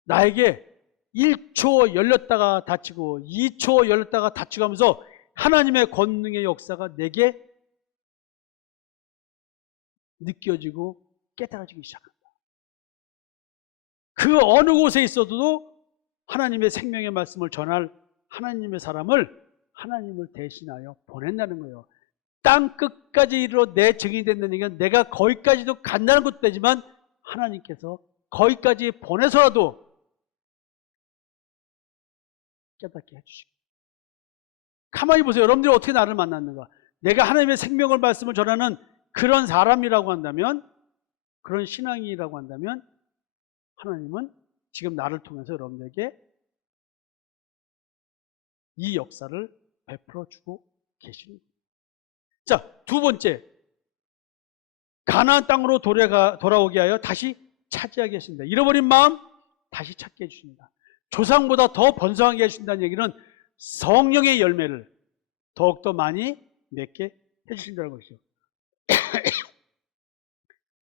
나에게 1초 열렸다가 닫히고 2초 열렸다가 닫히고 하면서 하나님의 권능의 역사가 내게 느껴지고 깨달아지기 시작한다. 그 어느 곳에 있어도 하나님의 생명의 말씀을 전할 하나님의 사람을 하나님을 대신하여 보낸다는 거예요. 땅 끝까지 이르러 내 증인이 된다는 얘기는 내가 거기까지도 간다는 것도 되지만 하나님께서 거기까지 보내서라도 깨닫게 해주시고. 가만히 보세요. 여러분들이 어떻게 나를 만났는가? 내가 하나님의 생명을 말씀을 전하는 그런 사람이라고 한다면, 그런 신앙이라고 한다면 하나님은 지금 나를 통해서 여러분들에게 이 역사를 베풀어 주고 계시는 거예요. 자, 두 번째, 가나안 땅으로 돌아오게 하여 다시 차지하게 하신다. 잃어버린 마음 다시 찾게 해주신다. 조상보다 더 번성하게 해주신다는 얘기는 성령의 열매를 더욱더 많이 맺게 해주신다는 것이죠.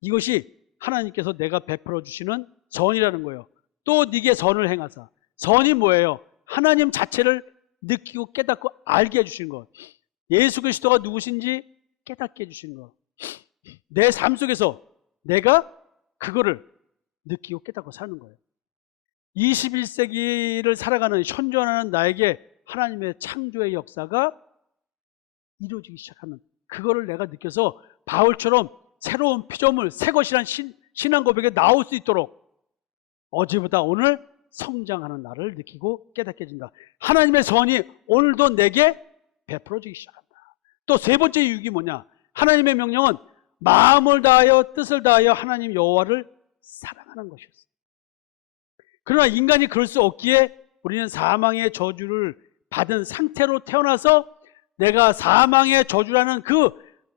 이것이 하나님께서 내가 베풀어 주시는 선이라는 거예요. 또 네게 선을 행하사. 선이 뭐예요? 하나님 자체를 느끼고 깨닫고 알게 해주신 것. 예수 그리스도가 누구신지 깨닫게 해주신 것. 내 삶 속에서 내가 그거를 느끼고 깨닫고 사는 거예요. 21세기를 살아가는 현존하는 나에게 하나님의 창조의 역사가 이루어지기 시작하면 그거를 내가 느껴서 바울처럼 새로운 피조물, 새 것이란 신앙 고백에 나올 수 있도록 어제보다 오늘 성장하는 나를 느끼고 깨닫게 해준다. 하나님의 선이 오늘도 내게 베풀어지기 시작한다. 또 세 번째 유익이 뭐냐? 하나님의 명령은 마음을 다하여 뜻을 다하여 하나님 여호와를 사랑하는 것이었어요. 그러나 인간이 그럴 수 없기에 우리는 사망의 저주를 받은 상태로 태어나서 내가 사망의 저주라는 그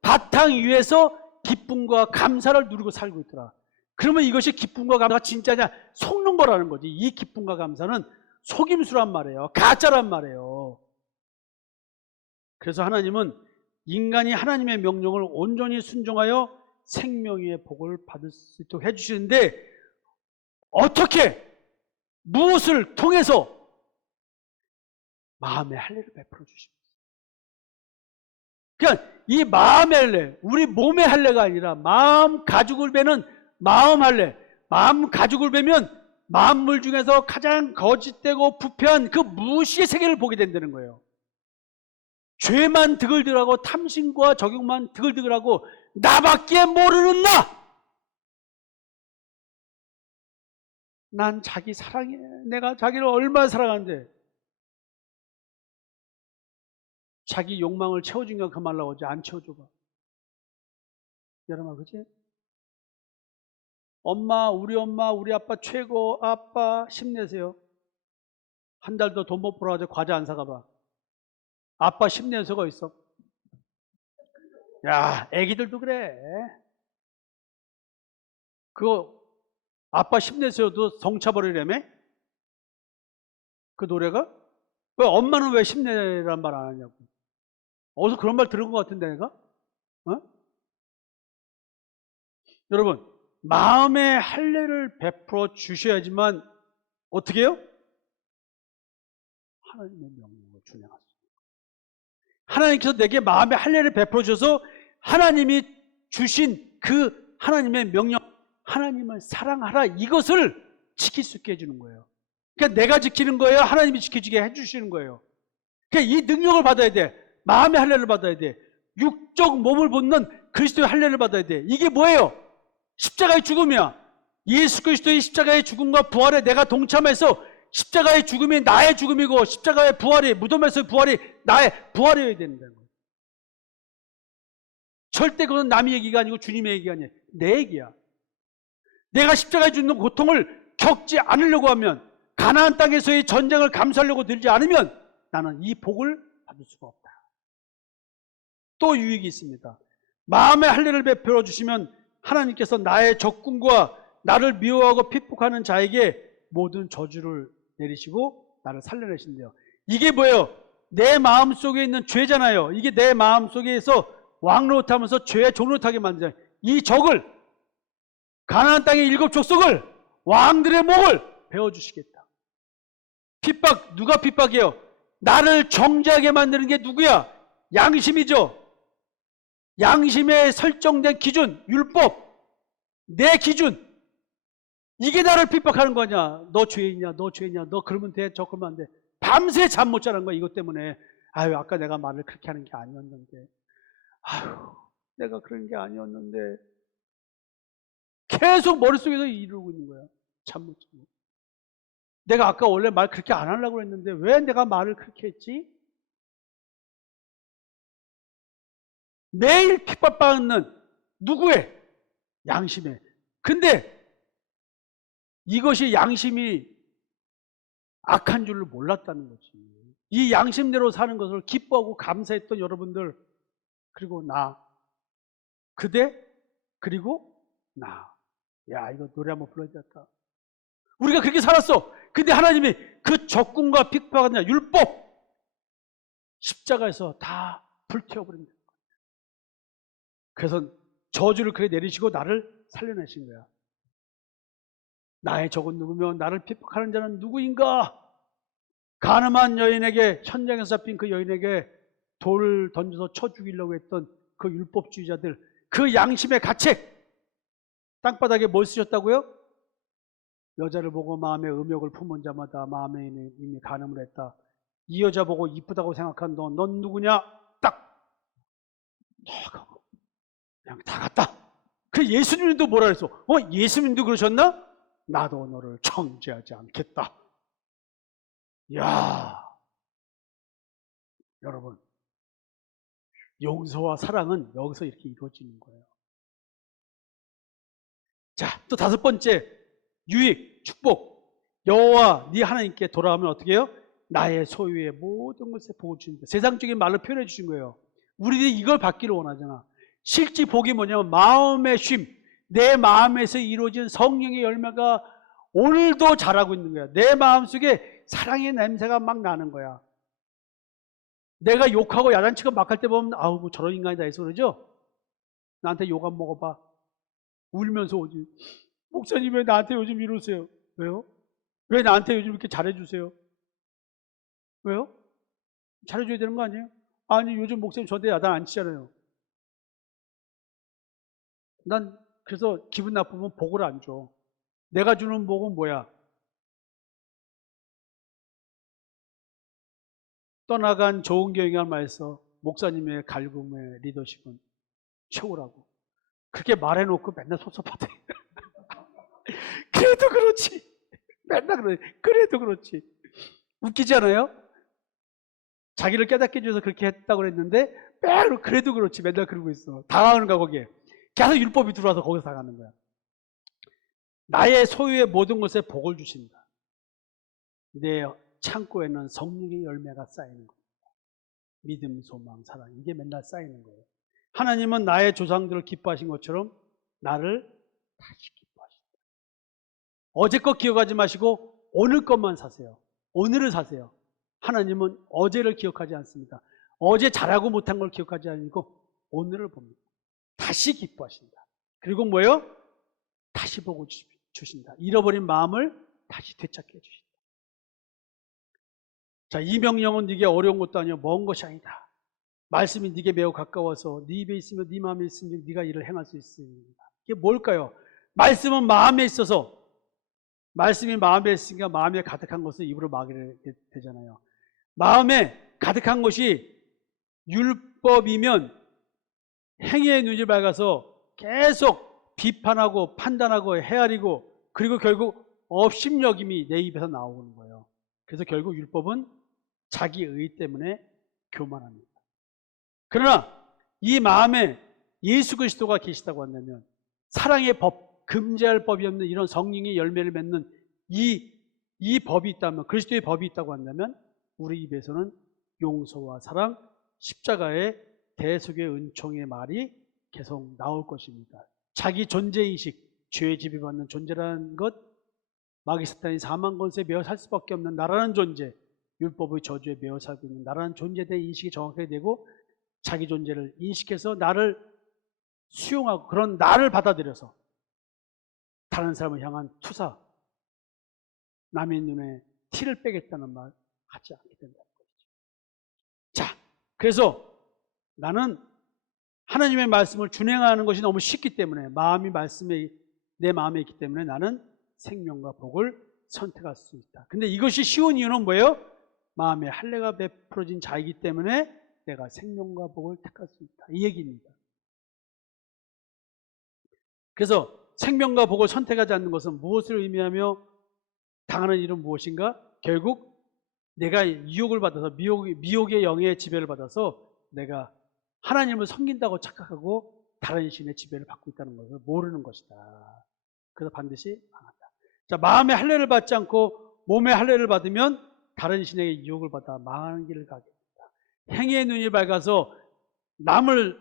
바탕 위에서 기쁨과 감사를 누리고 살고 있더라. 그러면 이것이 기쁨과 감사가 진짜냐? 속는 거라는 거지. 이 기쁨과 감사는 속임수란 말이에요. 가짜란 말이에요. 그래서 하나님은 인간이 하나님의 명령을 온전히 순종하여 생명의 복을 받을 수 있도록 해주시는데 어떻게? 무엇을 통해서? 마음의 할례를 베풀어 주십니다. 그러니까 이 마음의 할례, 우리 몸의 할례가 아니라 마음 가죽을 베는 마음 할례. 마음 가죽을 베면 만물 중에서 가장 거짓되고 부패한 그 무시의 세계를 보게 된다는 거예요. 죄만 드글드글하고 탐심과 적용만 드글드글하고 나밖에 모르는 나! 난 자기 사랑해. 내가 자기를 얼마나 사랑하는데 자기 욕망을 채워주니까 그말라고 하지 안 채워줘봐. 여러분 그치? 엄마, 우리 아빠 최고, 아빠 힘내세요. 한 달 더 돈 못 벌어가지고 과자 안 사가봐. 아빠 힘내서가 있어. 야, 애기들도 그래. 그거 아빠 힘내세요도 성차버리라며? 그 노래가? 왜 엄마는 왜 힘내란 말 안 하냐고. 어디서 그런 말 들은 것 같은데 내가? 어? 여러분 마음의 할례를 베풀어 주셔야지만 어떻게 해요? 하나님의 명령을 준행하십니다. 하나님께서 내게 마음의 할례를 베풀어 주셔서 하나님이 주신 그 하나님의 명령, 하나님을 사랑하라, 이것을 지킬 수 있게 해주는 거예요. 그러니까 내가 지키는 거예요? 하나님이 지켜주게 해주시는 거예요. 그러니까 이 능력을 받아야 돼. 마음의 할례를 받아야 돼. 육적 몸을 벗는 그리스도의 할례를 받아야 돼. 이게 뭐예요? 십자가의 죽음이야. 예수 그리스도의 십자가의 죽음과 부활에 내가 동참해서 십자가의 죽음이 나의 죽음이고 십자가의 부활이, 무덤에서의 부활이 나의 부활이어야 된다는 거예요. 절대 그건 남의 얘기가 아니고 주님의 얘기가 아니에요. 내 얘기야. 내가 십자가에 죽는 고통을 겪지 않으려고 하면, 가나안 땅에서의 전쟁을 감수하려고 들지 않으면 나는 이 복을 받을 수가 없다. 또 유익이 있습니다. 마음의 할례를 베풀어 주시면 하나님께서 나의 적군과 나를 미워하고 핍박하는 자에게 모든 저주를 내리시고 나를 살려내신대요. 이게 뭐예요? 내 마음 속에 있는 죄잖아요. 이게 내 마음 속에서 왕노릇하면서 죄의 종노릇하게 만드잖아요. 이 적을, 가나안 땅의 7 족속을, 왕들의 목을 베어주시겠다. 핍박, 누가 핍박이에요? 나를 정죄하게 만드는 게 누구야? 양심이죠. 양심에 설정된 기준, 율법, 내 기준, 이게 나를 핍박하는 거냐? 너 죄인이냐? 너 죄인이냐? 너 그러면 돼? 저 그러면 안 돼? 밤새 잠 못 자는 거야, 이것 때문에. 아유, 아까 내가 말을 그렇게 하는 게 아니었는데. 아유, 내가 그런 게 아니었는데. 계속 머릿속에서 이러고 있는 거야. 잠 못 자고. 내가 아까 원래 말 그렇게 안 하려고 했는데 왜 내가 말을 그렇게 했지? 매일 핍박받는 누구의? 양심에. 근데 이것이 양심이 악한 줄을 몰랐다는 거지. 이 양심대로 사는 것을 기뻐하고 감사했던 여러분들, 그리고 나, 그대, 그리고 나. 야, 이거 노래 한번 불러야 되겠다. 우리가 그렇게 살았어. 근데 하나님이 그 적군과 핍박하는 율법, 십자가에서 다 불태워버린다. 그래서 저주를 그래 내리시고 나를 살려내신 거야. 나의 적은 누구며 나를 핍박하는 자는 누구인가? 가늠한 여인에게, 현장에서 잡힌 그 여인에게 돌을 던져서 쳐 죽이려고 했던 그 율법주의자들, 그 양심의 가책, 땅바닥에 뭘 쓰셨다고요? 여자를 보고 마음에 음욕을 품은 자마다 마음에 이미 간음을 했다. 이 여자 보고 이쁘다고 생각한 넌 누구냐? 딱 하고 그냥 다 갔다. 그 예수님도 뭐라 그랬어? 예수님도 그러셨나? 나도 너를 정죄하지 않겠다. 야, 여러분, 용서와 사랑은 여기서 이렇게 이루어지는 거예요. 자, 또 다섯 번째, 유익, 축복. 여호와 네 하나님께 돌아오면 어떻게 해요? 나의 소유의 모든 것에 복을 주십니다. 세상적인 말로 표현해 주신 거예요. 우리들이 이걸 받기를 원하잖아. 실제 복이 뭐냐면 마음의 쉼, 내 마음에서 이루어진 성령의 열매가 오늘도 자라고 있는 거야. 내 마음속에 사랑의 냄새가 막 나는 거야. 내가 욕하고 야단치고 막 할 때 보면 아우 뭐 저런 인간이다 해서 그러죠? 나한테 욕 안 먹어봐. 울면서 오지. 목사님 왜 나한테 요즘 이러세요? 왜요? 왜 나한테 요즘 이렇게 잘해주세요? 왜요? 잘해줘야 되는 거 아니에요? 아니 요즘 목사님 저한테 야단 안 치잖아요. 난 그래서 기분 나쁘면 복을 안 줘. 내가 주는 복은 뭐야? 떠나간 좋은 교회가 말해서 목사님의 갈굼의 리더십은 최고라고. 그렇게 말해놓고 맨날 섭섭하대. 그래도 그렇지. 맨날 그래. 그래도 그렇지. 웃기지 않아요? 자기를 깨닫게 해줘서 그렇게 했다고 그랬는데 매일 그래도 그렇지. 맨날 그러고 있어. 당하는 거야 거기에. 계속 율법이 들어와서 거기서 당하는 거야. 나의 소유의 모든 것에 복을 주신다. 내 창고에는 성령의 열매가 쌓이는 거예요. 믿음, 소망, 사랑 이게 맨날 쌓이는 거예요. 하나님은 나의 조상들을 기뻐하신 것처럼 나를 다시 기뻐하신다. 어제 것 기억하지 마시고 오늘 것만 사세요. 오늘을 사세요. 하나님은 어제를 기억하지 않습니다. 어제 잘하고 못한 걸 기억하지 않고 오늘을 봅니다. 다시 기뻐하신다. 그리고 뭐예요? 다시 보고 주신다. 잃어버린 마음을 다시 되찾게 해주신다. 자, 이 명령은 네게 어려운 것도 아니요 먼 것이 아니다. 말씀이 네게 매우 가까워서 네 입에 있으며 네 마음에 있으면 네가 이를 행할 수 있습니다. 이게 뭘까요? 말씀은 마음에 있어서, 말씀이 마음에 있으니까 마음에 가득한 것을 입으로 말하게 되잖아요. 마음에 가득한 것이 율법이면 행위의 눈이 밝아서 계속 비판하고 판단하고 헤아리고 그리고 결국 업심여김이 내 입에서 나오는 거예요. 그래서 결국 율법은 자기 의 때문에 교만합니다. 그러나 이 마음에 예수 그리스도가 계시다고 한다면, 사랑의 법, 금지할 법이 없는 이런 성령의 열매를 맺는 이 법이 있다면, 그리스도의 법이 있다고 한다면 우리 입에서는 용서와 사랑, 십자가의 대속의 은총의 말이 계속 나올 것입니다. 자기 존재인식, 죄의 지배받는 존재라는 것, 마귀 사탄이 사망 권세에 매어 살 수밖에 없는 나라는 존재, 율법의 저주에 매어 살고 있는 나라는 존재에 대한 인식이 정확하게 되고 자기 존재를 인식해서 나를 수용하고 그런 나를 받아들여서 다른 사람을 향한 투사, 남의 눈에 티를 빼겠다는 말 하지 않게 된다는 것이죠. 자, 그래서 나는 하나님의 말씀을 준행하는 것이 너무 쉽기 때문에, 마음이 내 마음에 있기 때문에 나는 생명과 복을 선택할 수 있다. 근데 이것이 쉬운 이유는 뭐예요? 마음에 할례가 베풀어진 자이기 때문에 내가 생명과 복을 택할 수 있다. 이 얘기입니다. 그래서 생명과 복을 선택하지 않는 것은 무엇을 의미하며 당하는 일은 무엇인가? 결국 내가 유혹을 받아서 미혹의 영의 지배를 받아서 내가 하나님을 섬긴다고 착각하고 다른 신의 지배를 받고 있다는 것을 모르는 것이다. 그래서 반드시 망한다. 자, 마음의 할례를 받지 않고 몸의 할례를 받으면 다른 신에게 유혹을 받아 망하는 길을 가게 됩니다. 행위의 눈이 밝아서 남을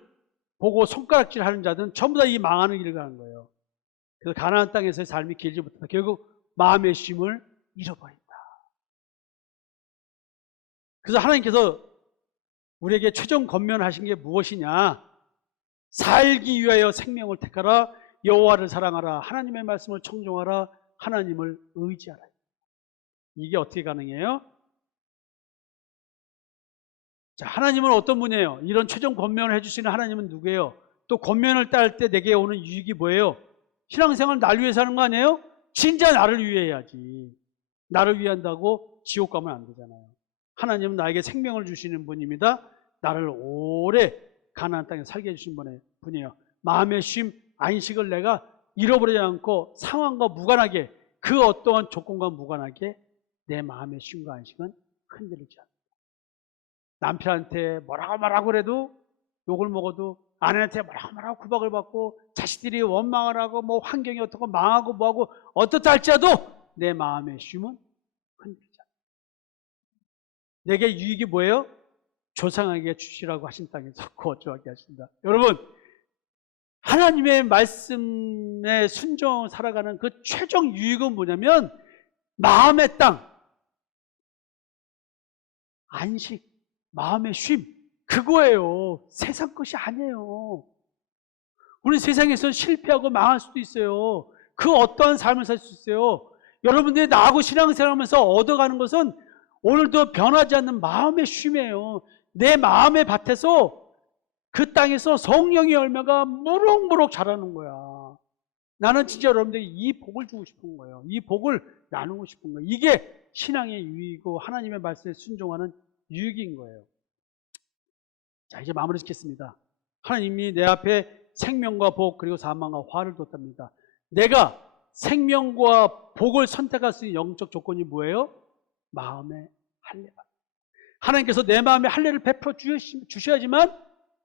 보고 손가락질하는 자들은 전부 다 이 망하는 길을 가는 거예요. 그래서 가나안 땅에서의 삶이 길지 못하다. 결국 마음의 쉼을 잃어버린다. 그래서 하나님께서 우리에게 최종 권면하신 게 무엇이냐? 살기 위하여 생명을 택하라, 여호와를 사랑하라, 하나님의 말씀을 청종하라, 하나님을 의지하라. 이게 어떻게 가능해요? 자, 하나님은 어떤 분이에요? 이런 최종 권면을 해주시는 하나님은 누구예요? 또 권면을 따를 때 내게 오는 유익이 뭐예요? 신앙생활 날 위해 사는 거 아니에요? 진짜 나를 위해 해야지. 나를 위해 한다고 지옥 가면 안 되잖아요. 하나님은 나에게 생명을 주시는 분입니다. 나를 오래 가나안 땅에 살게 해주신 분이에요. 마음의 쉼, 안식을 내가 잃어버리지 않고 상황과 무관하게, 그 어떠한 조건과 무관하게 내 마음의 쉼과 안식은 흔들리지 않는다. 남편한테 뭐라고 그래도 욕을 먹어도, 아내한테 뭐라고 구박을 받고, 자식들이 원망을 하고, 뭐 환경이 어떻고 망하고 뭐하고 어떻다 할지라도 내 마음의 쉼은 흔들리지 않는다. 내게 유익이 뭐예요? 조상에게 주시라고 하신 땅에서 거주하게 하신다. 여러분, 하나님의 말씀에 순종 살아가는 그 최종 유익은 뭐냐면 마음의 땅, 안식, 마음의 쉼, 그거예요. 세상 것이 아니에요. 우리 세상에서는 실패하고 망할 수도 있어요. 그 어떠한 삶을 살 수 있어요. 여러분들이 나하고 신앙생활하면서 얻어가는 것은 오늘도 변하지 않는 마음의 쉼이에요. 내 마음의 밭에서, 그 땅에서 성령의 열매가 무럭무럭 자라는 거야. 나는 진짜 여러분들에게 이 복을 주고 싶은 거예요. 이 복을 나누고 싶은 거예요. 이게 신앙의 유익이고 하나님의 말씀에 순종하는 유익인 거예요. 자, 이제 마무리 짓겠습니다. 하나님이 내 앞에 생명과 복 그리고 사망과 화를 뒀답니다. 내가 생명과 복을 선택할 수 있는 영적 조건이 뭐예요? 마음의 할례. 하나님께서 내 마음에 할례를 베풀어 주셔야지만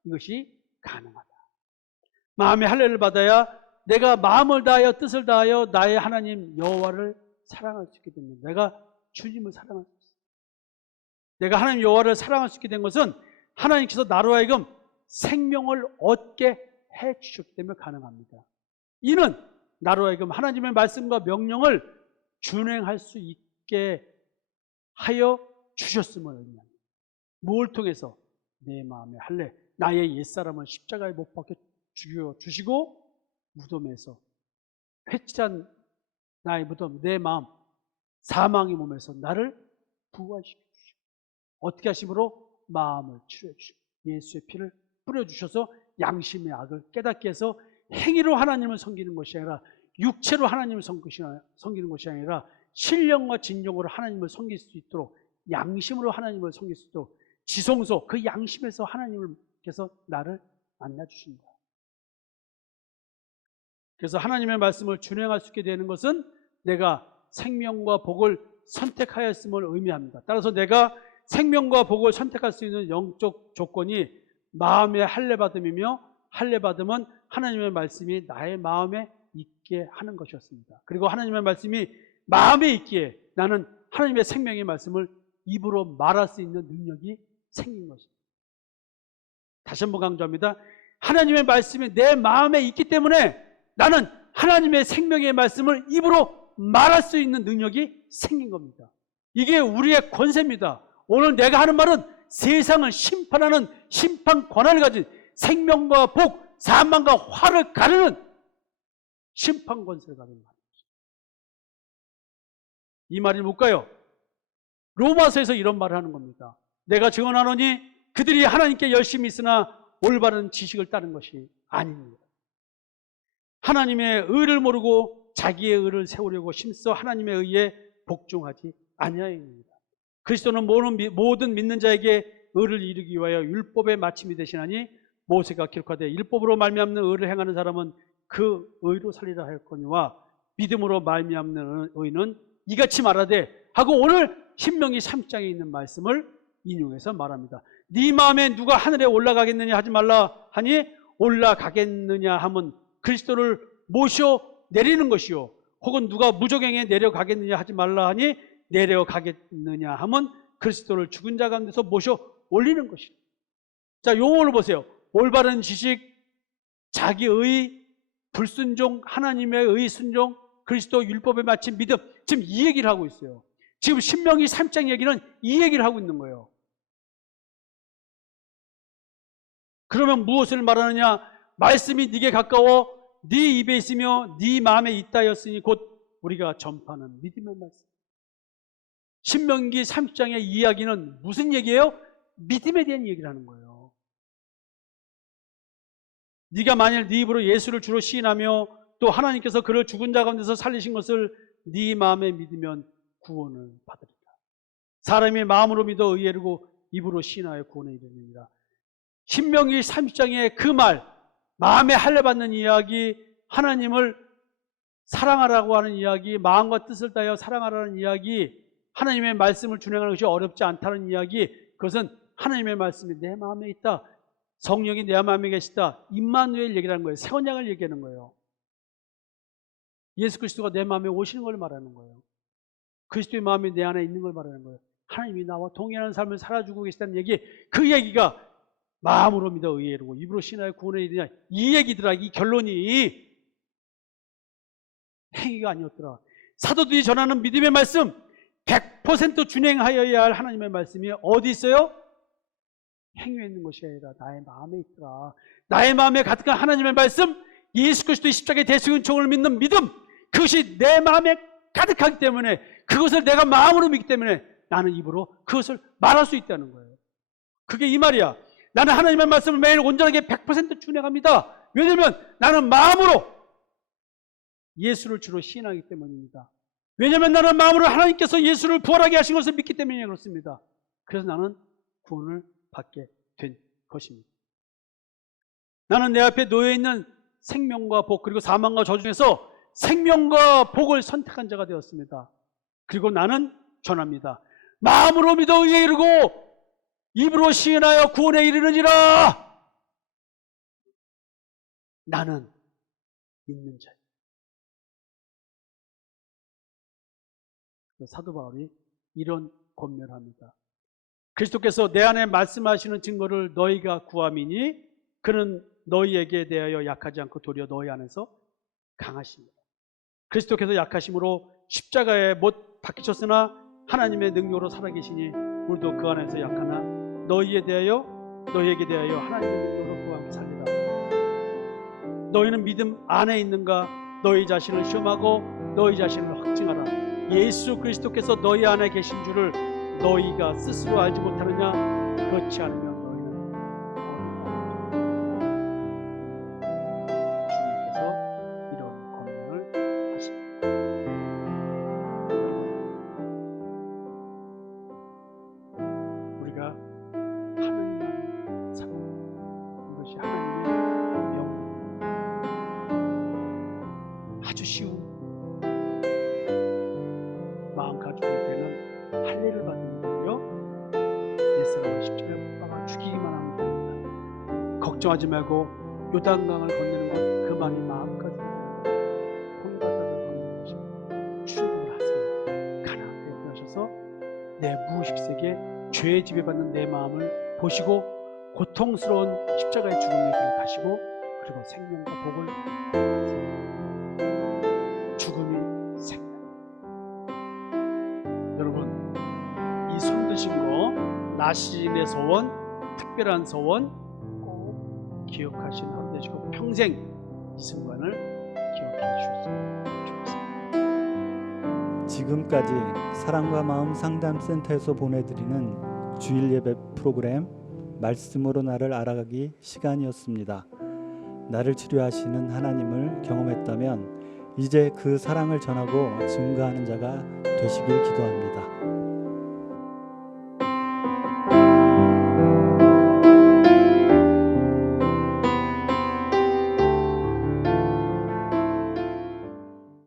이것이 가능하다. 마음의 할례를 받아야 내가 마음을 다하여 뜻을 다하여 나의 하나님 여호와를 사랑할 수 있게 됩니다. 내가 주님을 사랑할 수 있어요. 내가 하나님 여호와를 사랑할 수 있게 된 것은 하나님께서 나로 하여금 생명을 얻게 해 주셨기 때문에 가능합니다. 이는 나로 하여금 하나님의 말씀과 명령을 준행할 수 있게 하여 주셨음을 의미합니다. 뭘 통해서? 내 마음의 할례, 나의 옛사람을 십자가에 못 박혀 죽여주시고 무덤에서 회칠한 나의 무덤, 내 마음, 사망의 몸에서 나를 부활시켜 주시고, 어떻게 하심으로? 마음을 치료해 주시고 예수의 피를 뿌려주셔서 양심의 악을 깨닫게 해서 행위로 하나님을 섬기는 것이 아니라, 육체로 하나님을 섬기는 것이 아니라 신령과 진정으로 하나님을 섬길 수 있도록, 양심으로 하나님을 섬길 수 있도록, 지성소, 그 양심에서 하나님께서 나를 만나주신다. 그래서 하나님의 말씀을 준행할 수 있게 되는 것은 내가 생명과 복을 선택하였음을 의미합니다. 따라서 내가 생명과 복을 선택할 수 있는 영적 조건이 마음의 할례받음이며, 할례받음은 하나님의 말씀이 나의 마음에 있게 하는 것이었습니다. 그리고 하나님의 말씀이 마음에 있기에 나는 하나님의 생명의 말씀을 입으로 말할 수 있는 능력이 생긴 것입니다. 다시 한번 강조합니다. 하나님의 말씀이 내 마음에 있기 때문에 나는 하나님의 생명의 말씀을 입으로 말할 수 있는 능력이 생긴 겁니다. 이게 우리의 권세입니다. 오늘 내가 하는 말은 세상을 심판하는 심판 권한을 가진, 생명과 복, 사망과 화를 가르는 심판 권세를 가진 말입니다. 이 말이 뭘까요? 로마서에서 이런 말을 하는 겁니다. 내가 증언하노니 그들이 하나님께 열심히 있으나 올바른 지식을 따른 것이 아닙니다. 하나님의 의를 모르고 자기의 의를 세우려고 힘써 하나님의 의에 복종하지 아니하였습니다. 그리스도는 모든 믿는 자에게 의를 이루기 위하여 율법의 마침이 되시나니 모세가 기록하되 율법으로 말미암는 의를 행하는 사람은 그 의로 살리라 하였거니와 믿음으로 말미암는 의는 이같이 말하되 하고, 오늘 신명기 3장에 있는 말씀을 인용해서 말합니다. 네 마음에 누가 하늘에 올라가겠느냐 하지 말라 하니, 올라가겠느냐 함은 그리스도를 모셔 내리는 것이요, 혹은 누가 무저갱에 내려가겠느냐 하지 말라 하니 내려가겠느냐 함은 그리스도를 죽은 자 가운데서 모셔 올리는 것이다. 자, 용어를 보세요. 올바른 지식, 자기의 불순종, 하나님의 의 순종, 그리스도 율법에 마친 믿음, 지금 이 얘기를 하고 있어요. 지금 신명기 3장 얘기는 이 얘기를 하고 있는 거예요. 그러면 무엇을 말하느냐? 말씀이 네게 가까워 네 입에 있으며 네 마음에 있다 하였으니 곧 우리가 전파하는 믿음의 말씀. 신명기 3장의 이야기는 무슨 얘기예요? 믿음에 대한 얘기를 하는 거예요. 네가 만일 네 입으로 예수를 주로 시인하며 또 하나님께서 그를 죽은 자 가운데서 살리신 것을 네 마음에 믿으면 구원을 받으리라. 사람이 마음으로 믿어 의에 이르고 입으로 시인하여 구원에 이르느니라. 신명기 30장의 그 말, 마음에 할례받는 이야기, 하나님을 사랑하라고 하는 이야기, 마음과 뜻을 다하여 사랑하라는 이야기, 하나님의 말씀을 준행하는 것이 어렵지 않다는 이야기, 그것은 하나님의 말씀이 내 마음에 있다, 성령이 내 마음에 계시다, 임마누엘 얘기라는 거예요. 새 언약을 얘기하는 거예요. 예수 그리스도가 내 마음에 오시는 걸 말하는 거예요. 그리스도의 마음이 내 안에 있는 걸 말하는 거예요. 하나님이 나와 동행하는 삶을 살아주고 계시다는 얘기, 그 얘기가 마음으로 믿어 의에 이르고 입으로 신하여 구원에 이르냐, 이 얘기더라. 이 결론이 행위가 아니었더라. 사도들이 전하는 믿음의 말씀 100% 준행하여야 할 하나님의 말씀이 어디 있어요? 행위에 있는 것이 아니라 나의 마음에 있더라. 나의 마음에 가득한 하나님의 말씀, 예수 그리스도의 십자가의 대속은총을 믿는 믿음, 그것이 내 마음에 가득하기 때문에, 그것을 내가 마음으로 믿기 때문에 나는 입으로 그것을 말할 수 있다는 거예요. 그게 이 말이야. 나는 하나님의 말씀을 매일 온전하게 100% 준행합니다. 왜냐하면 나는 마음으로 예수를 주로 시인하기 때문입니다. 왜냐하면 나는 마음으로 하나님께서 예수를 부활하게 하신 것을 믿기 때문에 그렇습니다. 그래서 나는 구원을 받게 된 것입니다. 나는 내 앞에 놓여있는 생명과 복, 그리고 사망과 저주 중에서 생명과 복을 선택한 자가 되었습니다. 그리고 나는 전합니다. 마음으로 믿어 의에 이르고 입으로 시인하여 구원에 이르느니라. 나는 믿는 자예요. 사도 바울이 이런 권면을 합니다. 그리스도께서 내 안에 말씀하시는 증거를 너희가 구함이니 그는 너희에게 대하여 약하지 않고 도리어 너희 안에서 강하십니다. 그리스도께서 약하심으로 십자가에 못 박히셨으나 하나님의 능력으로 살아계시니 우리도 그 안에서 약하나 너희에게 대하여 하나님의 능력으로 그와 함께 살리라. 너희는 믿음 안에 있는가? 너희 자신을 시험하고 너희 자신을 확증하라. 예수 그리스도께서 너희 안에 계신 줄을 너희가 스스로 알지 못하느냐? 그렇지 않으면 너희는 주님께서 이런 권면을 하십니다. 우리가 하나님만 사랑하는 것이 하나님의 명령, 아주 쉬운 마음 가지고 때는 할례를 받는 거고요. 옛사람을 십자가에 못 박아 죽이기만 하면 됩니다. 걱정하지 말고 요단강을 건너는 것 그만이 마음까지 본받아서 건너는 것입니다. 출애굽을 하세요. 가나안에 들어가셔서 내 무십세계 죄에 지배받는 내 마음을 보시고 고통스러운 십자가의 죽음의 길을 가시고 그리고 생명과 복을 받으세요. 죽음이 생명. 여러분, 이 손 드신 거 나시린의 소원, 특별한 소원 꼭 기억하시는 하루 되시고 평생 이 순간을 기억해 주셨으면 좋겠습니다. 지금까지 사랑과 마음 상담센터에서 보내드리는 주일 예배 프로그램 말씀으로 나를 알아가기 시간이었습니다. 나를 치료하시는 하나님을 경험했다면 이제 그 사랑을 전하고 증거하는 자가 되시길 기도합니다.